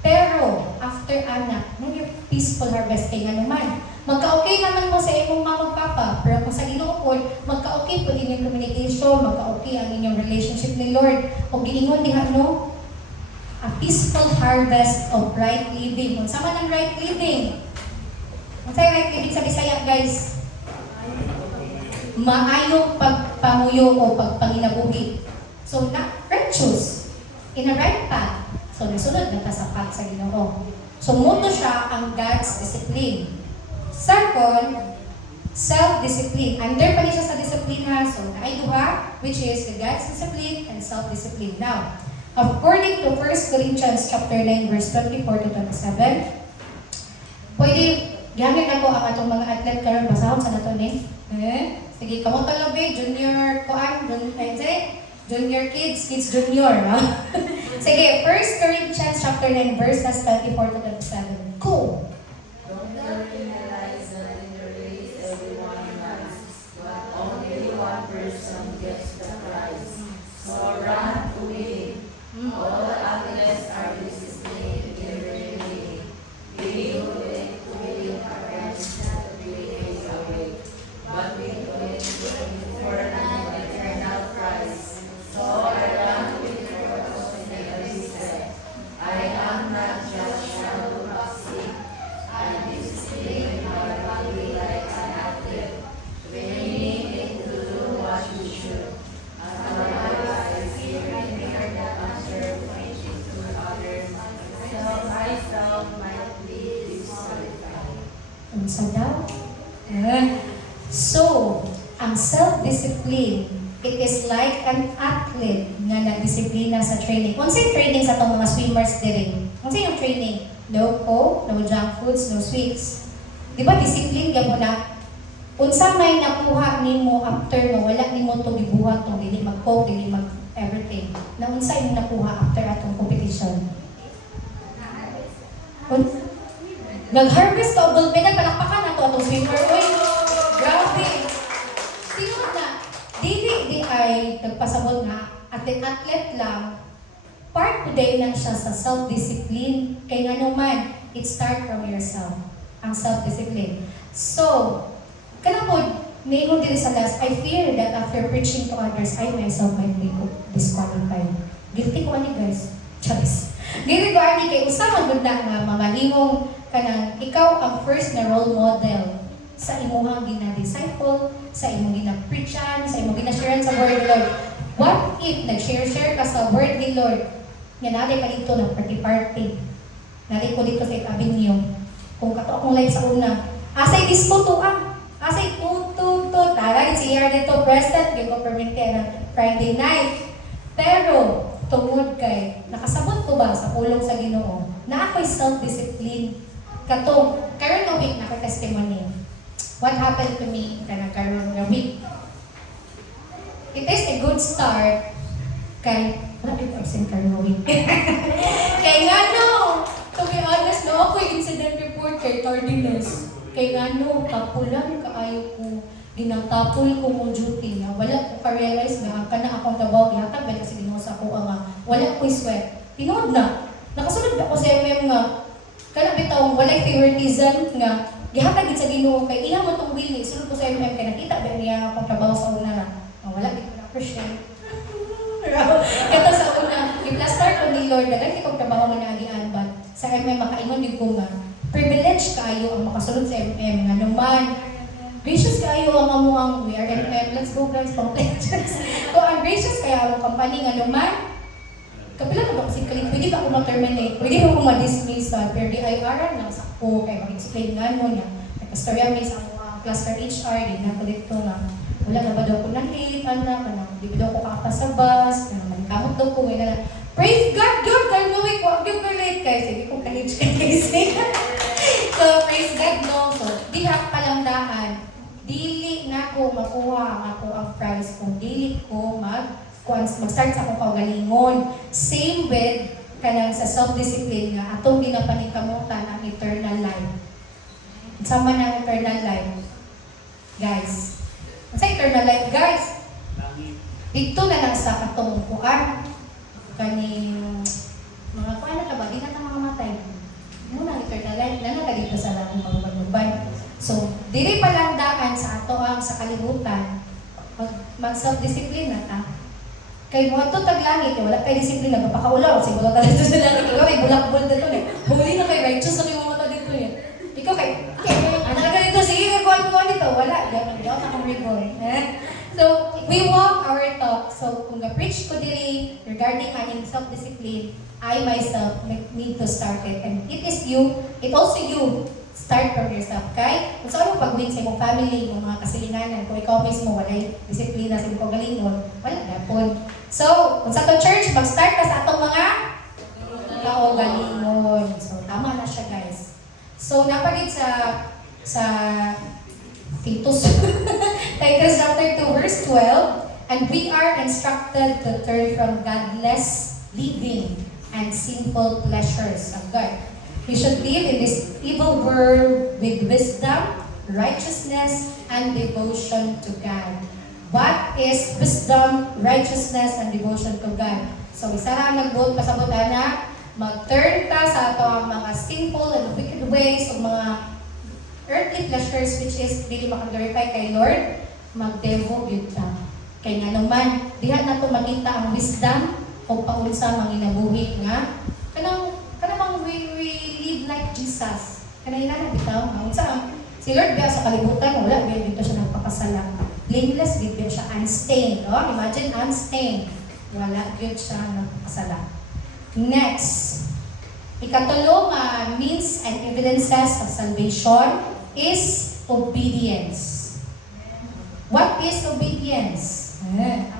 Pero after anak, may peaceful harvest kay nga naman. Magka-okay naman mo sa imong mama papa, pero kung sa Ginoo po, magka-okay po din yung communication, magka-okay ang inyong relationship ni Lord. O giingon diha no, a peaceful harvest of right living. Unsa man ang right living? Unsa yung right living sa Bisaya, guys? Maayong pagpamuyo o pagpanginabuhi. So, righteous, in a right path. So, nasunod na ta sa path sa Ginoo. So, muto siya ang God's discipline. Second, self-discipline. Under pa siya sa discipline ha. So, naay duha, which is the God's discipline and self-discipline. Now, according to 1 Corinthians chapter 9, verse 24 to 27, pwede, gamit ako ang atong mga athlete karon basahon sa nato ni. Sige, kamo talabi, junior koan, junior kids junior, ha? Sige, 1 Corinthians chapter 9, verses 24 to 27. Go! So, ang self-discipline, it is like an athlete na nagdisiplina sa training. Kung sa'yo training sa itong mga swimmers din, kung sa'yo yung training, no coke, no junk foods, no sweets. Di ba, discipline ka mo na, unsa may nakuha nimo after mo, wala nimo to gibuhat tong dili mag-coke, dili mag-everything. Na unsa yung nakuha after atong competition? Nag-harvest ka o gold medal, palakpakan na to atong swimmer. Uy, grabe. Tingnan na, di ay nagpasabot na athlete lang. Part today lang siya sa self-discipline. Kaya nga naman, it start from yourself. Ang self-discipline. So, kanang po, mayroon din sa last, I fear that after preaching to others, I myself might be disqualified. Guilty ko ani guys. Charis. Dili ko ani kay usama gud na nga mamalingong kanang ikaw ang first na role model sa imong gina-disciple, sa imong gina-preachan, sa imong gina-share sa word ni Lord. What if nag-share ka sa word ni Lord? Nga naday ka dito ng party-party. Naday ko dito sa ikabing niyo. Kung kato akong live sa una, asay disco to asay tutut. Taray siya dito present, yung permente na Friday night. Pero, tungod kay, nakasabot ko ba sa pulong sa Ginoo na ako'y self-discipline. Kato, karon na week na ko testimony. What happened to me karon na week? it is a good start kay wala din absent ka no. Kay nga no, to be honest no, ako yung incident report kay tardiness. Kay nga no, tapulan kaayo ko, ginatapol ko mo duty nga, wala ko ka-realize nga, kana akong trabaho, ihatag ba kasi ginoo sa ako nga, wala ko sweat. Tinood na, nakasunod ako sa MM nga, kana bitaw, walay favoritism nga, gihatag gid sa ginoo kay iya mo tong wili, sulod ko sa MM, kay nakita ba niya akong trabaho sa una nga, wala gid ko na-appreciate. Kato sa una, i-plaster ko ni Lord, daghan kong trabaho man nagian ba sa MM makaingon din ko nga, privilege kayo ang makasulod sa MM nga naman. Gracious kayo ang amuang we are MM. Let's go guys, pang pledges. So, ang gracious kayo ang company nga naman. Kapila ko kasi kalit, pwede ba ako ma-terminate? Pwede ba ako ma-dismiss? Pero di ay aral lang sa ako, kaya mag-explain nga mo niya. Nagka-storya may sa cluster HR, di na ko dito nga. Wala na ba daw ko na-late, anak, di ba daw ko kakapas sa bus, manikamot daw ko, wala na. Praise God, God, kaya mo ko, ang ko late kayo. Sige kong kahit siya kasi. So, praise God, no. So, di hak palamdaan. Dili na ko makuha ang ako ang prize kung dili ko mag-start sa akong kaugalingon. Same with kanang sa self-discipline nga atong ginapanikamutan ang eternal life. Sama ng eternal life. Guys. Sa eternal life, guys. Dito na lang sa katong kuan. Kaning mga kuan na ka ba? Di na ka makamatay. Muna ang eternal life. Nana ka dito sa langit magbagbagbay. So, dili pa lang daan sa ato ang sa kalibutan, mag-self-discipline na ta. Kay mo ato taglangit, wala kay disiplina, magpakaulaw, siguro ka dito sa langit, ikaw ay bulak-bul dito eh. Huli na kay righteous na yung mga dito eh. Ikaw kay, anak ka dito, sige, nagkuhan dito, wala, dapat akong reborn. So, we walk our talk. So, kung ga-preach ko dili regarding aning self-discipline, I myself need to start it. And it is you, it also you, start from yourself, okay? Kung saan mo pag-win sa imong family, imong mga kasilinganan, kung ikaw mismo walay disiplina sa imong galingon, wala na po. So, kung sa to church, mag-start ka sa atong mga kaugalingon. So, tama na siya, guys. So, napagid sa Titus, Titus chapter 2, verse 12, and we are instructed to turn from godless living and sinful pleasures of God. We should live in this evil world with wisdom, righteousness, and devotion to God. What is wisdom, righteousness, and devotion to God? So, isa lang nag-vote pasabot na mag-turn ka sa ato ang mga sinful and wicked ways o mga earthly pleasures which is hindi makaglorify kay Lord, mag-devo yun ka. Kaya nga naman, dihan na ito makita ang wisdom o paunsa manginabuhi nga. Kanang we live like Jesus. Kanina na bitaw, si Lord biya sa kalibutan, wala biya dito siya nagpakasala. Blameless, biya siya unstained. Oh, imagine unstained. Wala biya siya nagpakasala. Next, ikatulong means and evidences of salvation is obedience. What is obedience?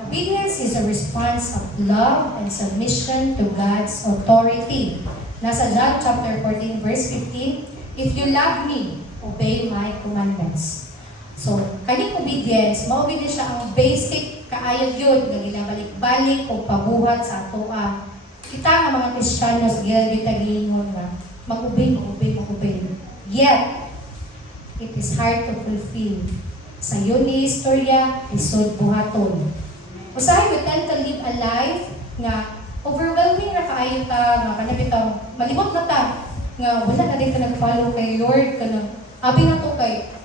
Obedience is a response of love and submission to God's authority. Nasa John chapter 14, verse 15, if you love me, obey my commandments. So, kaning obedience, maobedience siya ang basic kaayod yun na ginabalik-balik o pabuhat sa atoa. Kita nga mga Kristiyanos, gilagitagingon nga, mag-obey. Yet, it is hard to fulfill. Sa yun ni istorya, isod buhaton. Usahay, we tend to live a life nga overwhelming na kaayo ta, nga kanabitang malimot na ta, nga wala na din ka nag-follow kay Lord, abi na to kay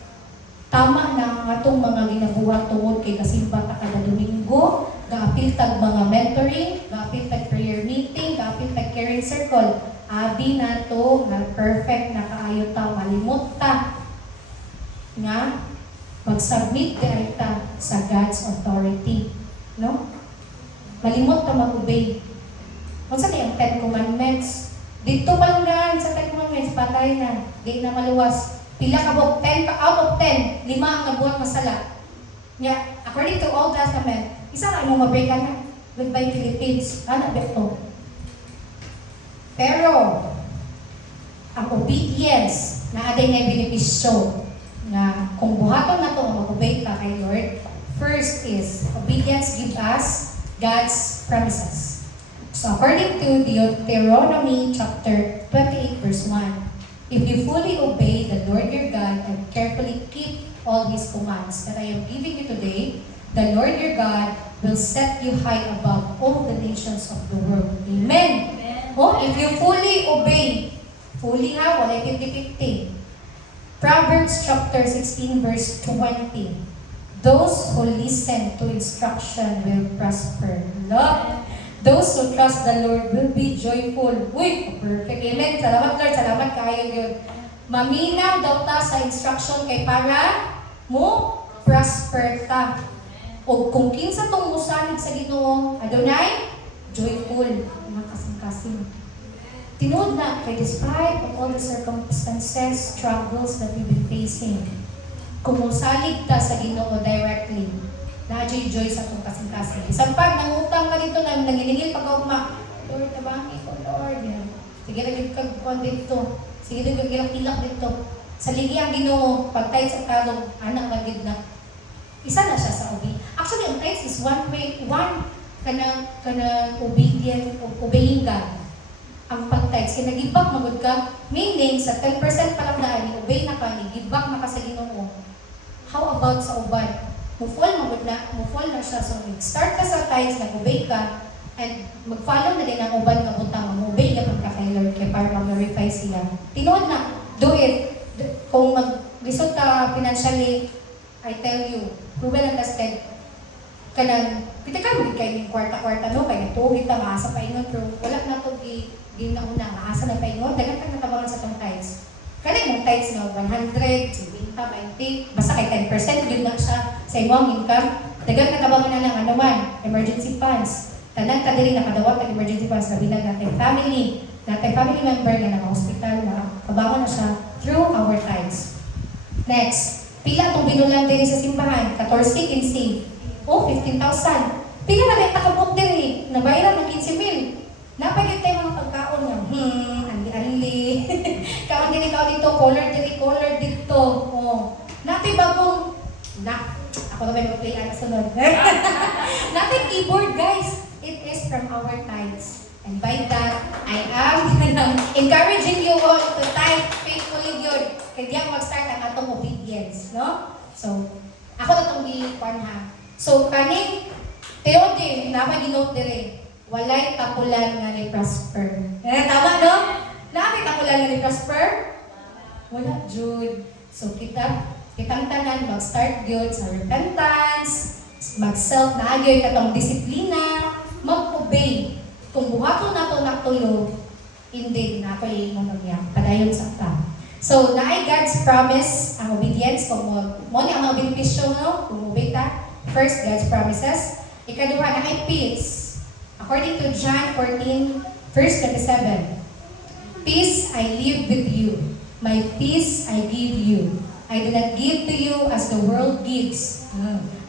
tama na ang atong mga ginabuhat tungod kay kasimba ta kada Domingo, gaapil tag mga mentoring, gaapil tag prayer meeting, gaapil tag caring circle. Abi na to nga perfect na kaayo ta, malimot ta nga mag-submit kay ta sa God's authority, no? Malimot ta mag-obey. Kung saan yung 10 commandments? Dito pa lang sa 10 commandments, patay na. Di na maluwas. Pila ka ba? 10 out of 10, 5 ang nabuhat masala. Yeah, according to Old Testament, isa lang yung mabreak na goodbye Philippines. Ano ba ito? Pero, ang obedience na aday na benepisyo na kung buhaton na ito, mag-obey ka kay Lord, First is, obedience gives us God's promises. So according to Deuteronomy chapter 28 verse 1, if you fully obey the Lord your God and carefully keep all His commands that I am giving you today, the Lord your God will set you high above all the nations of the world. Amen. Oh, if you fully obey, fully ha, wala 50-50. Proverbs chapter 16 verse 20. Those who listen to instruction will prosper. Lord, those who trust the Lord will be joyful. Uy, perfect. Amen. Salamat Lord, salamat kayo yun. Maminaw daw ta sa instruction kay para mo prosper ta. O kung kinsa tong musalig sa Ginoo, adunay joyful, makasing-kasing. Tinuod na kay despite of all the circumstances, struggles that we've been facing, kung musalig ta sa Ginoo directly, na-joy sa itong kasing-kasing. Isang pag nangutang ka dito, nanginingil pag-augma, Lord, nabangi ko, Lord. Yan. Sige, nagkagkuhan dito. Sige, nagkagilak-ilak dito. Sa ligi ang Ginoo, pagtay sa kalong, anak magid na. Isa na siya sa ubi. Actually, ang tithes is one kanang obeying God. Ang pag-tithes, kaya nag-give-back magod ka, meaning sa 10% pa lang daan, obey na ka, nag-give-back na ka sa Ginoo. How about sa uban? Mufall na siya. So, start ka sa tithes, nag-obey ka, and mag-follow na din ang uban nga butang, mag-obey na pagka kay Lord, kaya para mag-verify siya. Tinood na, do it. Kung mag-result ka financially, I tell you, proven and tested, kanang, kita ka mo kay kwarta-kwarta no, kay natuhit ang maasa pa ingon, pero wala na ito ginauna, maasa na pa ingon, dagan ka natabangan sa itong tithes. Kaya mong tithes no, 100, 70, 20, basta kay 10%, yun na siya sa imong income. Dagan natabangan na lang, ano man, emergency funds. Tanan ka dili nakadawat ng emergency funds na bilang natin family member na naka-hospital na, kabangon na siya through our tithes. Next, pila itong binulang diri sa simbahan, 14, 15. O, 15,000. Pila na may takabok diri, nabayaran ng 15,000. Napagit tayo mga pagkaon nga, anli-anli. Kaon din ikaw dito, color dito. Oh. Natin bagong, ako na may mag-playan na sunod. Natin keyboard, guys. It is from our tithes. And by that, I am encouraging you all to tithe faithfully yun. Kaya diyan mag-start ang atong obedience, no? So, ako na itong i-kwan ha. So, kaning Teode, naman ginote dire, walay tapulan nga ni prosper. Tama, no? Namin tapulan nga ni prosper? Wala, Jude. So, kitang tanan, mag-start yun sa repentance, mag-self na agay katong disiplina, mag-obey. Kung buhaton na ito naktulo, indeed, na ako yung mga padayon sa ta. So, naay God's promise, ang obedience, kung mo ni ang mga benepisyo, no? Kung obey ta, first, God's promises. Ikaduha, naay peace. According to John 14, verse 27, peace I leave with you, my peace I give you. I do not give to you as the world gives.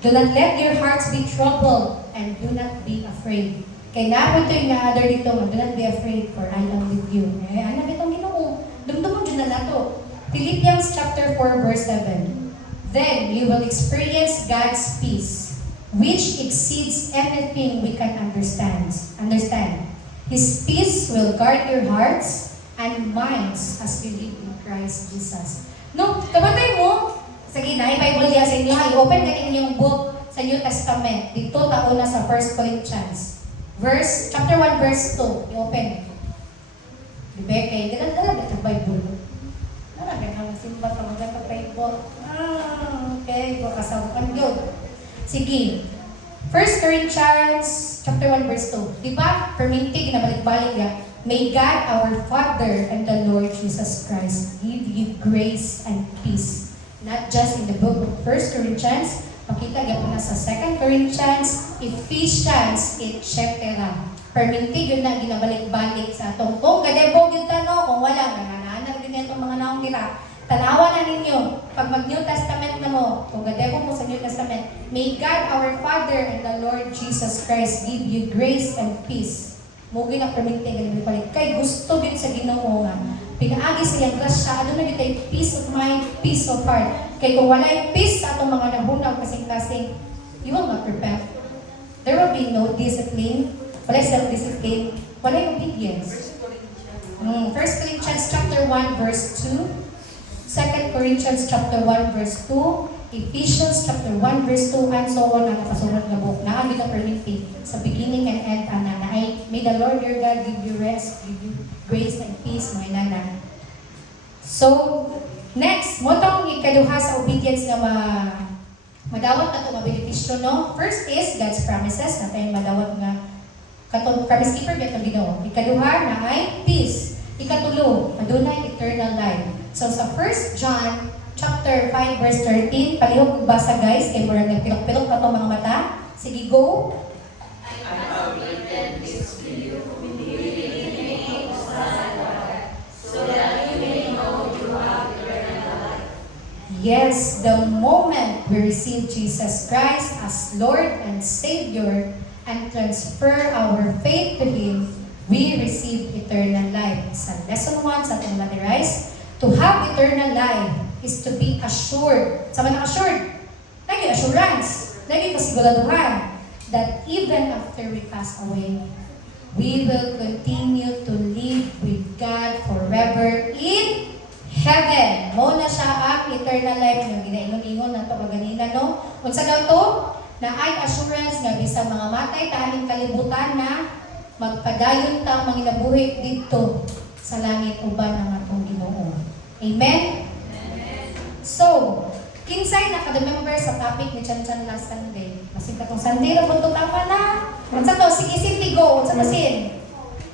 Do not let your hearts be troubled, and do not be afraid. Kaya naman ito yung na-other dito, do not be afraid, for I am with you. Ano itong Ginoo? Dumdumon dyan na nato. Philippians chapter 4, verse 7. Then you will experience God's peace, which exceeds anything we can understand. His peace will guard your hearts and minds as you live in Christ Jesus. No, kamatay mo, sige na, i-Bible niya sa inyo, i-open na inyong book sa New Testament. Dito taon na sa 1 Corinthians. Chapter 1, verse 2. I-open. Rebecca, ganun sa Bible. Ganun ang simba ka maganda sa Bible. Okay, kasabukan yun. Sige. 1 Corinthians chapter 1, verse 2. Diba? Perminti, ginabalik-balik niya. May God, our Father, and the Lord Jesus Christ give you grace and peace. Not just in the book of 1 Corinthians, makita po na sa 2 Corinthians, Ephesians, etc. Perminti yun na ginabalik-balik sa atong kung kadebo yun tanong, kung wala, nanananan din itong mga naong nila. Tanawa na ninyo, pag mag-New Testament na mo, kung gadebo mo sa New Testament, may God, our Father, and the Lord Jesus Christ give you grace and peace. Mugi na perminti ganun balik. Kay gusto din sa Ginoo nga. Pinaagi sa iyang grasya, ano na yun tayo, peace of mind, peace of heart. Kay kung wala yung peace sa atong mga nahunang kasing-kasing, you will not repent. There will be no discipline, wala self-discipline, wala obedience. 1 Corinthians chapter 1 verse 2, 2 Corinthians chapter 1 verse 2, Ephesians chapter 1 verse 2, and so on, ang kapasunod na book. Naagin ang permitting sa beginning and end, na ay, may the Lord your God give you rest, give you grace and peace, mga inana. So, next, mo itong ikaduha sa obedience nga madawat na ito mabilipisyo, no? First is God's promises, na tayo madawat nga katong promise keeper, beto Ginoo. Ikaduha na ay peace. Ikatulo, adunay eternal life. So, sa 1 John chapter 5 verse 13, palihog kong basa guys, kay murag nagpilok-pilok na itong mga mata. Sige, go! Yes, the moment we receive Jesus Christ as Lord and Savior and transfer our faith to Him, we receive eternal life. Sa lesson 1 sa ating Laterize, to have eternal life is to be assured. Sama na assured? Lagi assurance. Lagi kasiguraduhan that even after we pass away, we will continue to live with God forever in heaven. Mo na siya ang eternal life nga ginaingon-ingon na ito kaganina, no? Unsa daw to? Na ay assurance nga bisag mga matay taaning kalibutan na magpadayon ta ang mga nabuhi dito sa langit uban ang atong Ginoo. Amen? So, kinsay naka-remember sa topic ni Chan last Sunday? Masin katong Sunday ra pud tama na. Unsa to? Sige, simply go. Unsa masin?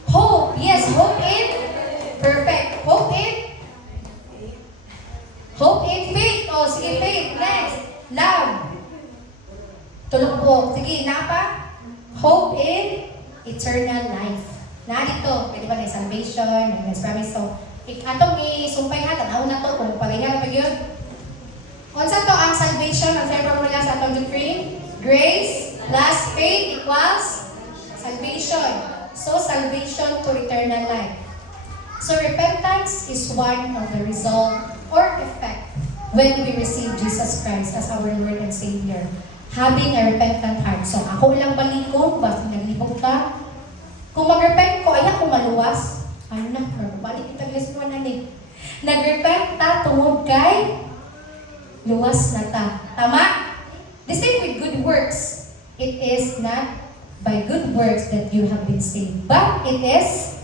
Hope. Yes, hope in perfect. Hope in faith. Oh, sige, faith. Next. Love. Tulog po. Sige, napa? Hope in eternal life. Na dito, pwede ba na salvation, may promise. So, atong isumpay ha, tanaw na to, kung palinga na yun. Unsa to ang salvation, ang fair formula sa atong decree? Grace plus faith equals salvation. So, salvation to eternal life. So, repentance is one of the result or effect when we receive Jesus Christ as our Lord and Savior. Having a repentant heart. So, ako lang balikon, basta naglibog ka. Kung mag-repent ko, ay ako maluwas. Ano na, balik kita lesson 1 na ni. Nag-repent ta, tungod kay luwas na ta. Tama? The same with good works. It is not by good works that you have been saved, but it is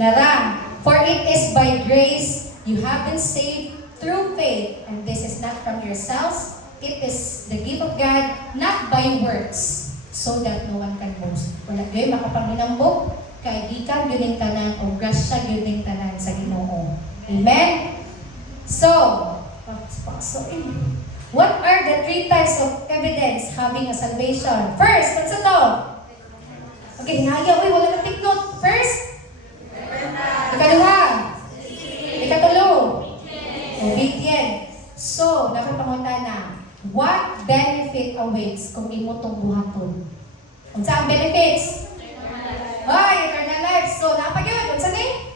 Narang. For it is by grace you have been saved through faith, and this is not from yourselves. It is the gift of God, not by works, so that no one can boast. Wala kayo makapanginambok, kay gikan yun yung tanan, o grasya yun yung tanan sa Ginoo. Amen? So, what are the 3 types of evidence having a salvation? First, what's ito? Okay, hinaya, wala na take note. First, ikaduha, ikatulo, obedient. So, nakapangunta na, what benefit awaits kung imo itong buhaton? Unsa ang benefits? Hoy, eternal life. So, napag-yun. Unsa ni?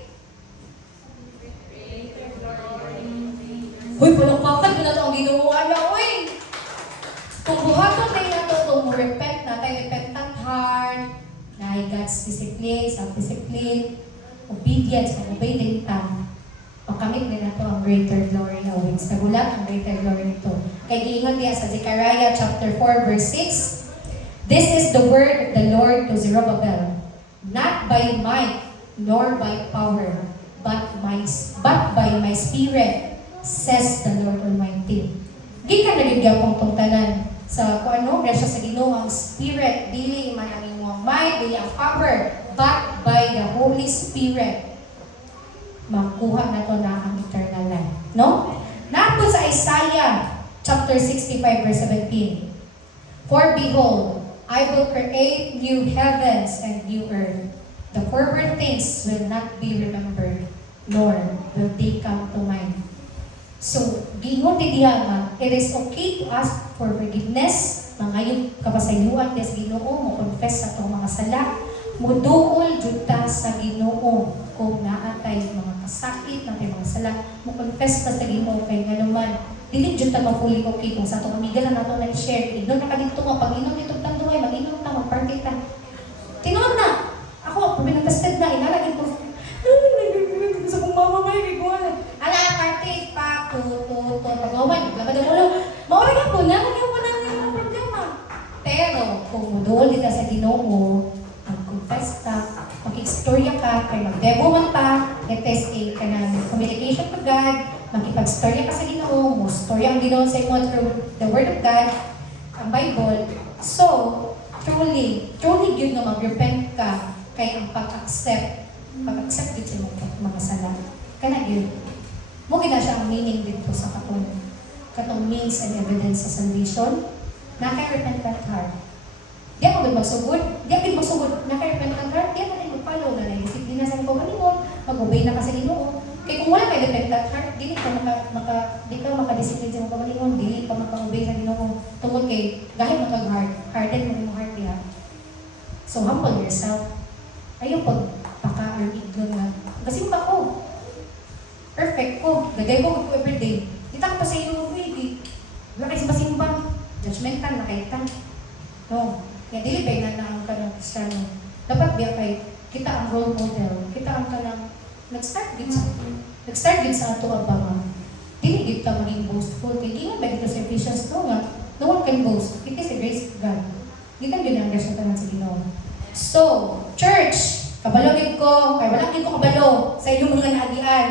Hoy, palangpakan. Doon na ito ang ginuha na. Uy! Kung buhaton tayo na ito, itong repent na tayo, repentant heart, na God's discipline, self-discipline, obedience, mag-obey din ta. Makamit din na ito ang greater glory awaits. Nagulat ang greater glory nito. Kaya giingon niya sa Zechariah chapter 4 verse 6, this is the word of the Lord to Zerubbabel, not by might nor by power, but by my spirit, says the Lord Almighty. Gikan na gyapon tong tanan sa kuano grasya sa Ginoo ang spirit, dili man ang imong might, dili ang power, but by the Holy Spirit makuha na to na ang eternal life. No? Nato sa Isaiah chapter 65 verse 17. For behold, I will create new heavens and new earth. The former things will not be remembered, nor will they come to mind. So, gingon di diha nga, it is okay to ask for forgiveness. Mangayong kapasayuan des Ginoo, mo confess sa itong mga sala. Muduol jud ta sa Ginoo kung naatay mga kasakit, natay mga sala. Mo confess ta sa Ginoo kay nga naman dili jud ta mapuli okay kung sa atong amiga na nato na i-share. Ignon na kadito nga pag inom dito tanduay, mag-inom ta, mag-party ta. Tinuod na. Ako, pinag-tested na, inalagin ko. Sa kong mama may giguan. Ala, party, pa, tuto, pag-awan, labad ang ulo. Mauwi ka po na, nagyan mo na yung problema. Pero, kung muduol dito sa Ginoo, mag-confess ka, mag-istorya ka, kay mag-debo man pa, test ka ng communication with God, makipag-storya ka sa Ginoo, mo storya ang Ginoo sa imo through the Word of God, ang Bible. So, truly yun nga mag-repent ka kay ang pag-accept dito sa mga sala. Kana yun. Mo gina siya ang meaning dito sa katong means and evidence sa salvation. Naka-repentant heart. Di ako magsugod. Naka-repentant heart. Di ako din mag-follow na na-disiplina sa ikaw kalimon. Mag-obey na ka sa Ginoo. Kaya kung wala kay repentant heart, di ka makadisiplina sa ikaw kalimon. Di ka maka-obey sa Ginoo. Tungkol kay gahit mo kag-heart. Harden mo yung heart niya. So humble yourself. Ayaw pagpaka-ignon nga. Kasi ba ko? Perfect ko. Lagay ko everyday. Kita ko pa sa iyo, baby. Wala kayo simba-simba. Judgmental na kayo tan. No. Kaya dili ba na ang kanang Kristiyano. Dapat biya kay kita ang role model. Kita ang kanang nag-start din sa ato ang bangang. Dili dito maging boastful. Kaya di nga ba dito sa Ephesians no nga. No one can boast. It is a grace of God. Di ka ginangga sa tanan sa Ginoo. So, church, kabalogin ko, kaya wala ko kabalo sa inyong mga naagian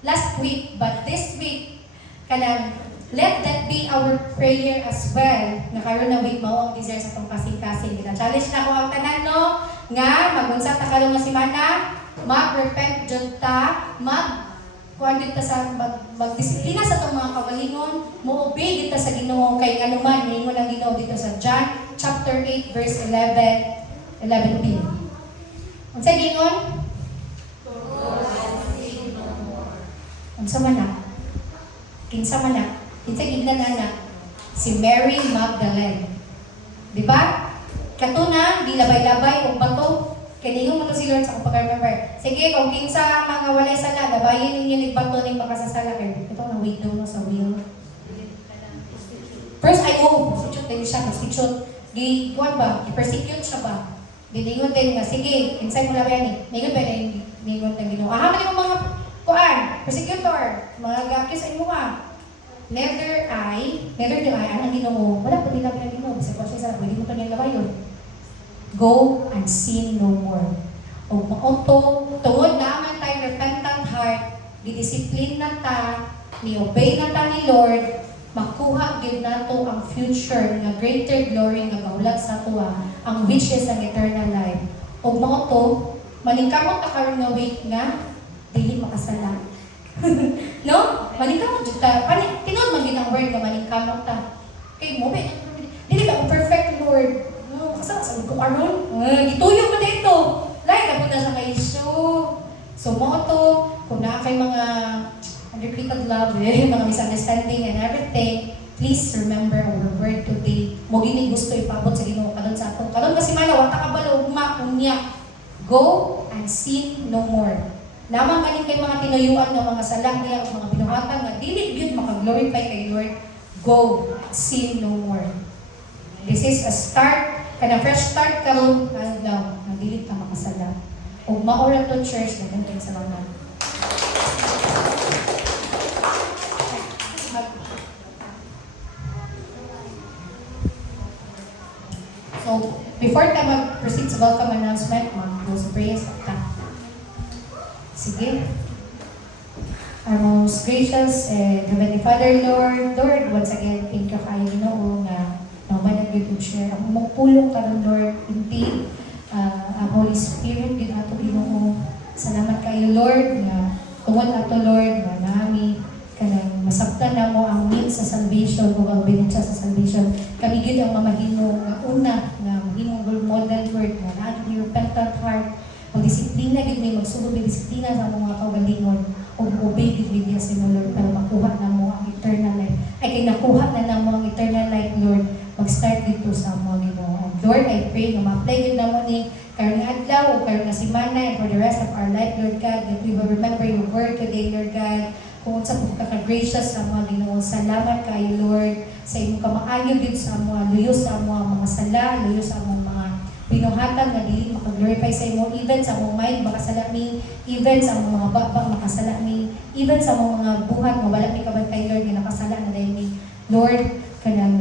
last week, but this week, kanang let that be our prayer as well. Na karon na week mao ang desire sa pangkasing-kasing. Challenge na ko ang tanan no nga magunsa ta karong nga semana, mag-repent jud ta, kuan dito sa magdisiplina sa itong mga kagalingon, mo-obey dito sa Ginoo kay anuman ningon ang Ginoo dito sa John chapter 8 verse 11b. Unsa gingon? Unsa man na? Kinsa man na? Kinsa gidnanana? Si Mary Magdalene. Di ba? Katuna, di labay-labay o bato. Kaniyong mo to si Lord sa pag-remember. Sige, kung kinsa mga walay sala, labayin ninyo ni bato ni makasasala kayo. Ito na wait daw no sa wheel. First, prostitute din siya, prostitute. Kuwan ba? I-persecute siya ba? Diningon din nga, sige, inside mo labayan ni. Ningon ba na ningon ng Ginoo? Ahaman yung mga kuan, persecutor, mga gakis sa inyo ka. Neither do I, ang Ginoo, wala po nila ng Ginoo. Bisa ko siya sa, pwede mo ito niyang labayon. Go and sin no more. O maoto, tungod naman tayo repentant heart, didisiplin na ta, ni-obey na ta ni Lord, makuha gid nato ang future nga greater glory nga gaulat sa tuwa, ang which is ang eternal life. O maoto, maningkamot ta karon nga week nga dili makasala. No? Maningkamot jud ta. Tinud man gid ang word nga maningkamot ta. Kay mo dili ka perfect Lord. No, kasama ko karon. Gituyog mo dito. Lain na punta sa kay issue. So maoto, kung naa kay mga unrequited love, mga misunderstanding and everything, please remember our word today. Mo gini gusto ipabot sa Ginoo kadon sa ato. Kadon kasi mala wa ta kabalo ugma unya. Go and sin no more. Lamang kanin kay mga tinuyuan ng mga salang niya o mga binuhatan nga dili gyud maka-glorify kay Lord. Go, sin no more. This is a start, kana fresh start karon adlaw, nga dili ka makasala. Ug maura to church na ganito sa mga. So, before ka mag-proceed sa welcome announcement, mag-close prayers ka. Sige. Our most gracious and Heavenly Father, Lord, once again, thank you kayo, Ginoo, nga naman nag-YouTube share. Ang magpulong ka rin, Lord, indeed, ang Holy Spirit, din ato, Ginoo. Salamat kayo, Lord, nga tungod ato, Lord, nga nami, kanang masabtan na mo ang means sa salvation o ang binitsa sa salvation. Kami gid ang mamahimo nga una nga mahimong role model word nga naadto ni repentant heart o disiplina gid may magsugod may disiplina sa mga kaugalingon o obey gid niya sa Lord para makuha na mo ang eternal life. Ay kay nakuha na namo ang eternal life, Lord, mag-start dito sa mo Ginoo. Lord, I pray nga ma-apply gid namo ni karong adlaw o karong semana and for the rest of our life, Lord God, that we will remember your word today, Lord God. kung sa pagkaka-gracious sa mga Ginoo. Salamat kayo, Lord, sa imong kamaayo gid sa mga luyo sa mga sala, luyo sa mga binuhatag nga dili makaglorify sa imo, even sa among mind makasala mi, even sa among mga baba makasala mi, even sa among mga buhat nga wala mi kabantay, Lord, nga nakasala na dahil mi. Lord, kanang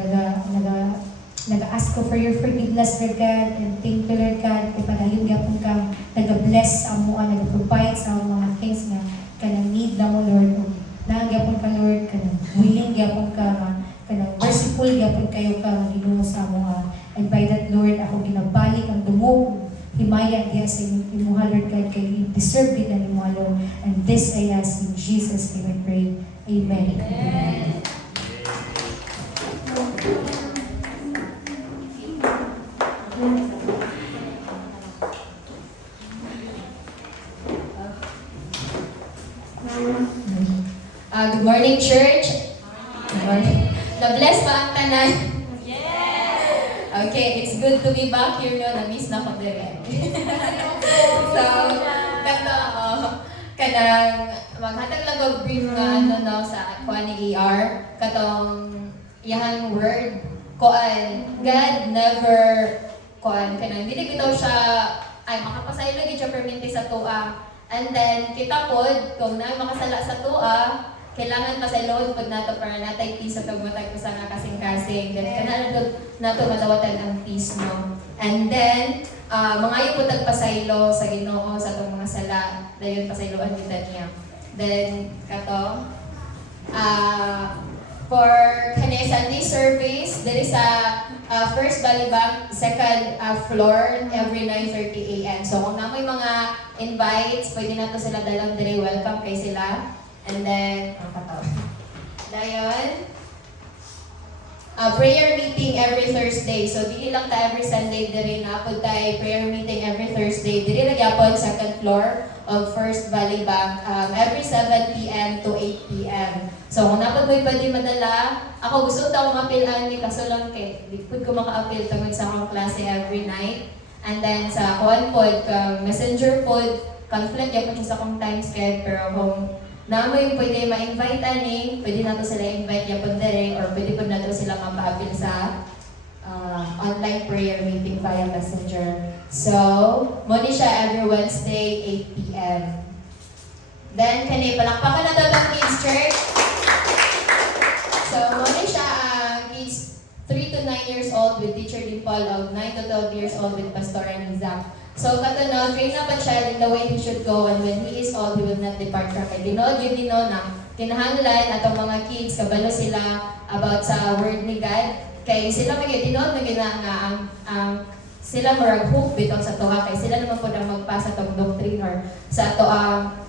naga-ask ko for your forgiveness, Lord God, and thank you, Lord God, kay padayon gyapon ka naga-bless sa amo, naga-provide sa among mga things nga kanang need na mo, Lord. Nang gyapon ka, Lord, kanang willing gyapon ka, kanang merciful gyapon kayo ka Ginoo sa amo. And by that, Lord, ako ginabalik ang dumog himaya diya sa imuha, Lord God, kay you deserve it ang imuha, Lord. And this I ask in Jesus' name I pray. Amen. Amen. Good morning, church. Good morning. Na-bless ba ang tanan? Okay, it's good to be back here, no? Na-miss na ko din. So, kanang maghatag lang og brief na sa kuha ni ER katong iyang word kuan God never kuan kanang dili bitaw siya ay makapasaylo gid siya permanente sa tuwa. And then kita pod kung na makasala sa tuwa, kailangan pasayloon pod nato para natay peace sa tagmatag usa nga kasing-kasing. Then kanang nato madawatan ang peace, no. And then mga yung pasaylo sa Ginoo sa atong mga sala, dayon pasayloan kita niya. Then kato for kanay Sunday service, there is a First Valley Bank, second floor, every 9:30 a.m. So kung namoy mga invites, pwede na to sila dalang dire, welcome kay sila. And then, dayon, prayer meeting every Thursday. So dili lang ta every Sunday dire na pud tay prayer meeting every Thursday. Dili ra gyapon second floor of First Valley Bank, every 7 p.m. to 8 p.m. So kung napod mo'y pwede madala, ako gusto daw mapilan ni kaso lang kay di pud ko maka-appeal tungod sa akong klase every night. And then sa kuan pod, messenger pod, conflict gyapon siya sa akong time schedule, pero kung namoy pwede ma-invite ani, pwede nato sila invite gyapon dire or pwede pud nato sila mapa-appeal sa online prayer meeting via messenger. So, mo ni siya every Wednesday 8 p.m. Then kani palakpakan na daw ang kids church. So, mo ni siya ang kids 3 to 9 years old with Teacher Dimple, of 9 to 12 years old with Pastor Anizam. So, katanaw, train up a child in the way he should go, and when he is old, he will not depart from it. Dinood yun din na kinahanglan atong mga kids, kabalo sila about sa word ni God. Kay sila dinood nga ang sila marag hope bitaw sa tuwa, kay sila naman po ang magpasa tong doctrine or sa to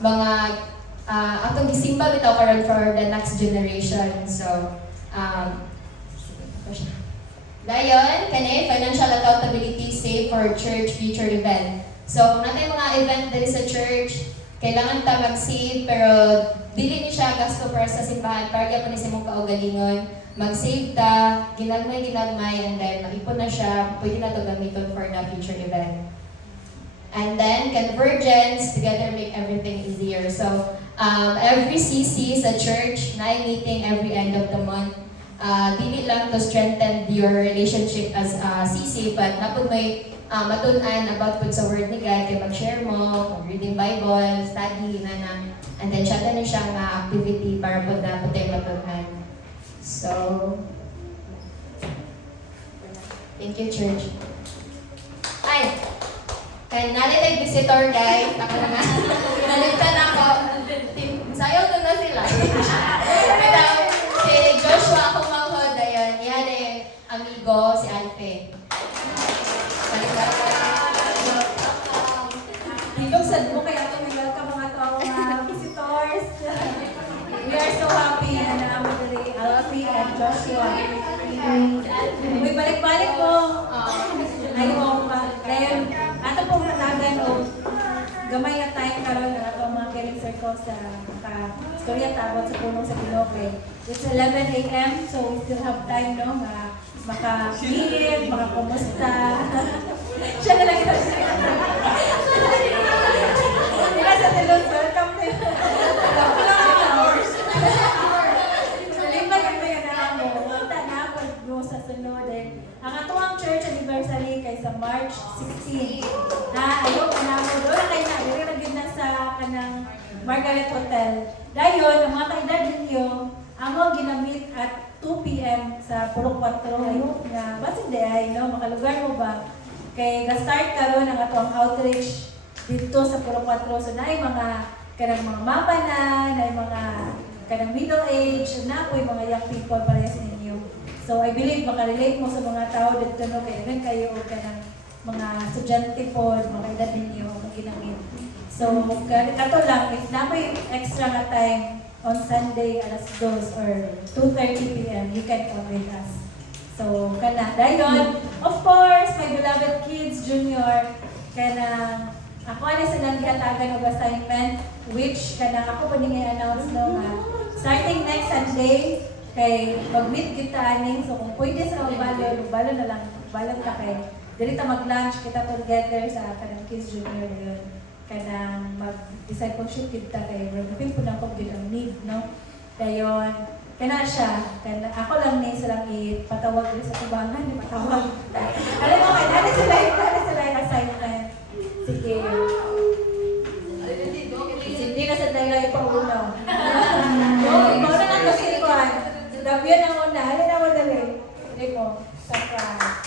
mga atong gisimba bitaw karon for the next generation. So, dayon, kani financial accountability save for church future event. So, kung natay mga event diri sa church, kailangan ta mag-save, pero dili ni siya gasto para sa simbahan, para gyapon ni sa imong kaugalingon. Mag-save ta, ginagmay, and then maipon na siya, pwede na to gamiton for the future event. And then, convergence, together make everything easier. So, every CC sa church, na meeting every end of the month. Dili lang to strengthen your relationship as CC, but napod may matun-an about pud sa word ni God, kay mag-share mo, reading Bible, study, and then siya na siya nga activity para pud na pud tayo matun-an. So, thank you, church. Ay, kaya nalit visitor, guys. Ako na nga. Naligtan ako. Sayaw doon na sila. Pero, si Joshua akong manghod, ayun. Yan amigo, si Alfe. Dito sa mo kaya ito, welcome mga to ako mga visitors. We are so happy na namin dali Alfie and Joshua. May balik-balik po. Ayaw pa. Dahil ato po managan o gamay na time karon na ato mga caring circle sa storya tabot sa punong sa Pinoke. It's 11 a.m. so we still have time, no? Maka-meet, maka-kumusta. Siya na lang ito. Sa tilon, welcome to you. Ayaw ka na mo. Doon na kayo na. Dili na gid na sa kanang Margaret Hotel. Dayon, ang mga kaedad ninyo, amo ginamit at 2 p.m. sa Puro 4. Ayaw nga, basig di ay, no? Makalugar mo ba? Kay ga-start karon ang atong outreach dito sa Puro 4. So, naay mga kanang mga mapa naay mga kanang middle age, na po yung mga young people parehas ninyo. So, I believe makarelate mo sa mga tao dito, no? Kaya rin kayo o kanang mga estudyante po, mga edad ninyo, mga ginamit. So, kato lang, if na may extra na time on Sunday, alas 2 or 2:30 p.m., you can come with us. So, kana. Dayon, of course, my beloved kids, junior, kana, ako ano silang gihatagan og assignment, which kana ako pa ningay announce no nga, starting next Sunday, kay mag-meet kita aning, so kung pwede sa magbalo na lang, balon ka kay, dili ta mag-lunch kita together sa kanang kids junior yun. Kanang mag-discipleship kita kay Rodney po na ko ang need, no? Dayon, kana siya, kana, ako lang ni silang ipatawag rin sa tubangan, ipatawag. Alam mo, kaya dali sila yung assignment. Sige. Hindi na sa dahil yung pang-uno. Ikaw na nga kasi ikuhan. Dabiyan ang una. Halin na mo dali. Hindi mo. Surprise.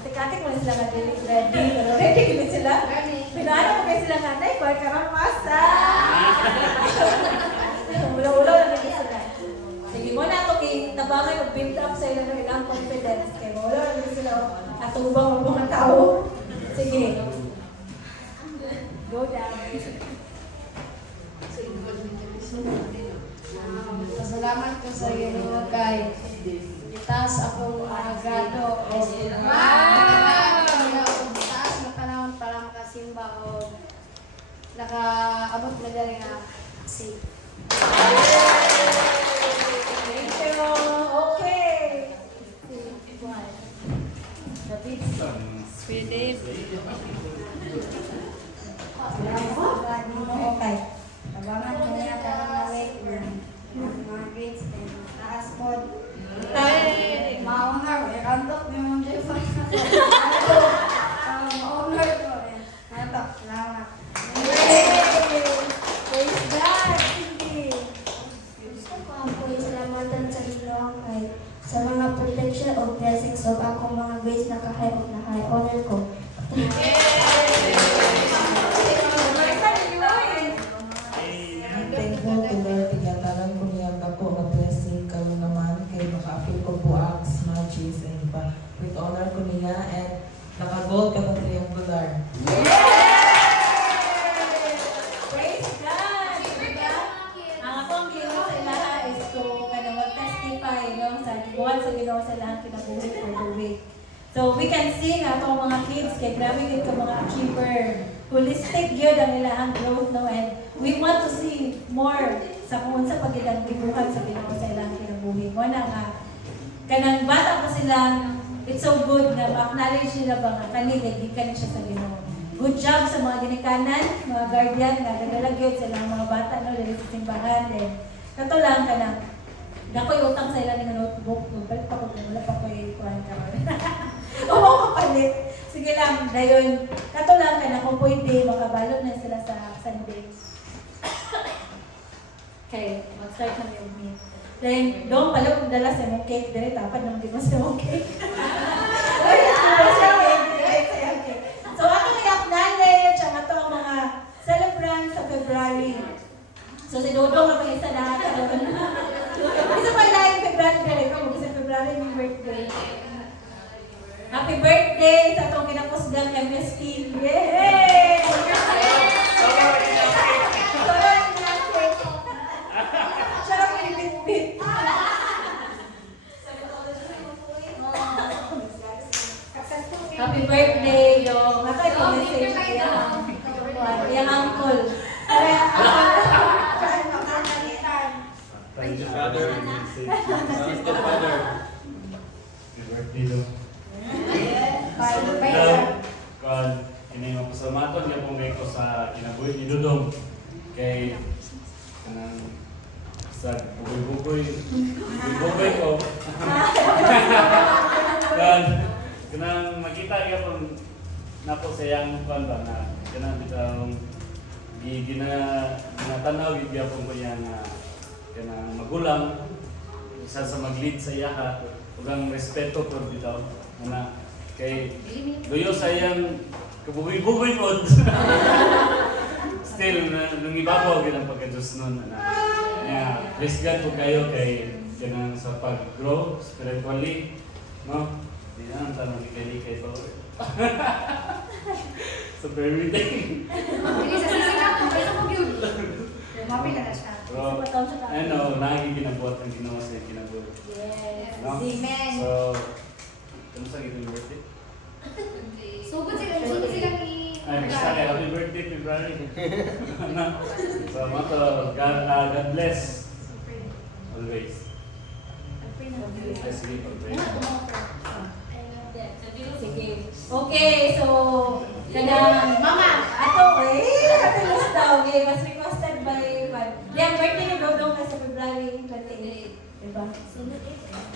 Atik-atik mo sila nga ready. Pero ready kami sila. Pinaano mo kayo sila nga. Nay, kuhan ka lang masa. Ulaw-ulaw lang natin sila. Sige mo na ito tabangan o build up sa ilang ilang confidence. Kaya wala lang sila atubang ang mga tao. Sige. Go down. Pasalamat ko sa iyo kay itaas akong grado o itaas na panahon para makasimba o nakaabot na dali na safe. Thank you. Okay. David. Sweetie. Okay. Tabangan ko niya karang nawik mga grades and taas pod. Maungar, ikantok ni mong Jeff. Maungar ko. Natok, salamat. Praise God. Sige. Gusto ko ako salamatan sa Ilong kay sa mga protection o blessings of akong mga grades na kahay o na high honor ko. Thankful to Lord, tigatalan ko niyang dako nga blessing kayo naman kay maka-appeal ko buak, smudges, and pa. With honor ko niya and naka-gold ka ng triangular. Praise God. Diba? Ang akong ginawa sa ilaha is to mag-testify sa gibuhat sa Ginoo sa lahat kinabuhi for the week. So we can see nga itong mga kids kay grabe yun ka mga achiever. Holistic yun ang ilang growth, no? And we want to see more sa kung sa pagiging gibuhat sa Ginoo sa ilang kinabuhi. Mo na nga, kanang bata pa sila, it's so good na ma-acknowledge nila ba nga kanila, gikan siya sa Ginoo. Good job sa mga ginikanan, mga guardian, nga nagalagyod sa ilang mga bata, no? Dali sa simbahan. Then, kato lang ka na, nako'y utang sa ilang ng notebook, balik pa ko, wala pa ko'y kuhan ka. Oo, kapalit. Sige lang, dayon, kato lang ka na kung pwede, makabalot na sila sa Sunday. Okay, mag-start na yung meet. Then, doon pala kung dala sa mong cake, dali tapad naman di mo sa mong cake. So, ato na i-acknowledge ang ato ang mga celebrants sa February. So, si Dodo nga pa isa lahat. Isa pa lang February, pero ikaw mag-isa February yung birthday. Happy birthday sa itong kinapusgang MS team. Yay! Sarap yung bit-bit. Happy birthday, yung matay ko message yung uncle. Thank you, Father. Thank you, Father. Happy birthday, do. Kan, ini yung pasalamaton niya pong ko sa kinabuhi ni Dudong. Kay, kanang, sa bugoy-bugoy ko. kuan kanang makita gyapon napo sa iyang kuan ba na kanang bitang ginatanaw gyapon ko yang kanang magulang isa sa mag-lead sa iya ug ang respeto pod bitaw na kay luyo sa iyang kabuboy-buboy pod. Still nung ibabaw gid ang pagka-Diyos nun na. Yeah, praise God po kayo kay kanang sa pag-grow spiritually, no? Di na ang tanong likay-likay pa. Super everything. Hindi sa sisikap ko, pero mo yun. Mapil na siya. Pero, ano, lagi ginabuhat ang ginawa sa kinabuhat. Yes. No? Amen. So, ano sa gitong birthday? Sugod sila ni... Ay, basta kay happy birthday, February. So, mato, God bless. Always. Bless me, pag-pray. Sige. Okay, so, kanang Mama! ato happy list daw. Okay, was requested by Juan. Yung birthday ni Dodong na sa February 28. Diba?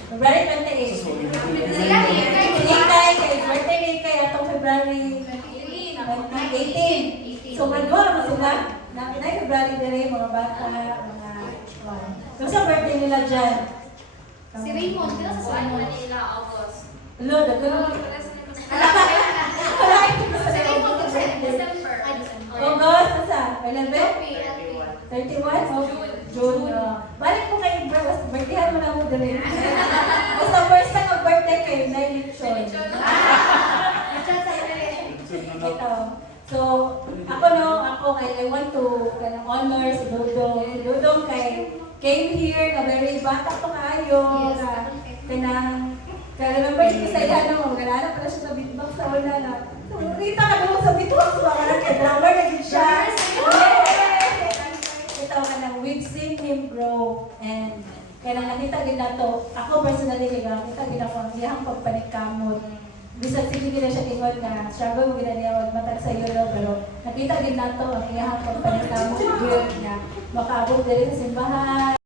February 28. Sila ni Ikay, Si Ikay, kay birthday ni Ikay atong February 18. So, madwa mo sila. Nakinay February dire mga bata, mga Juan. Kung sa birthday nila dyan? Si Raymond, kaya sa Raymond. Hello, dagano. Si Raymond, kasi December. August, nasa? 11? 31? Oh, June. Balik po kayo, bro. Birthdayhan mo na mo din. Basta first time of birthday kayo, na election. Ito. So, ako I want to honor si Dodong. Si Dodong came here na very bata pa kayo. Remember ko sa iya no, galala pala siya sa beatbox sa una na. Kita ka doon sa beatbox, baka nag-drummer na din siya. Ito ka nang we've seen him grow and kaya nakita din na to, ako personally nakita din ako ang iyang pagpanikkamot. Bisag sige nila siya tingod na struggle mo gina niya magmatag sa iyo pero nakita din na to ang iyang pagpanikkamot na makaabot din sa simbahan.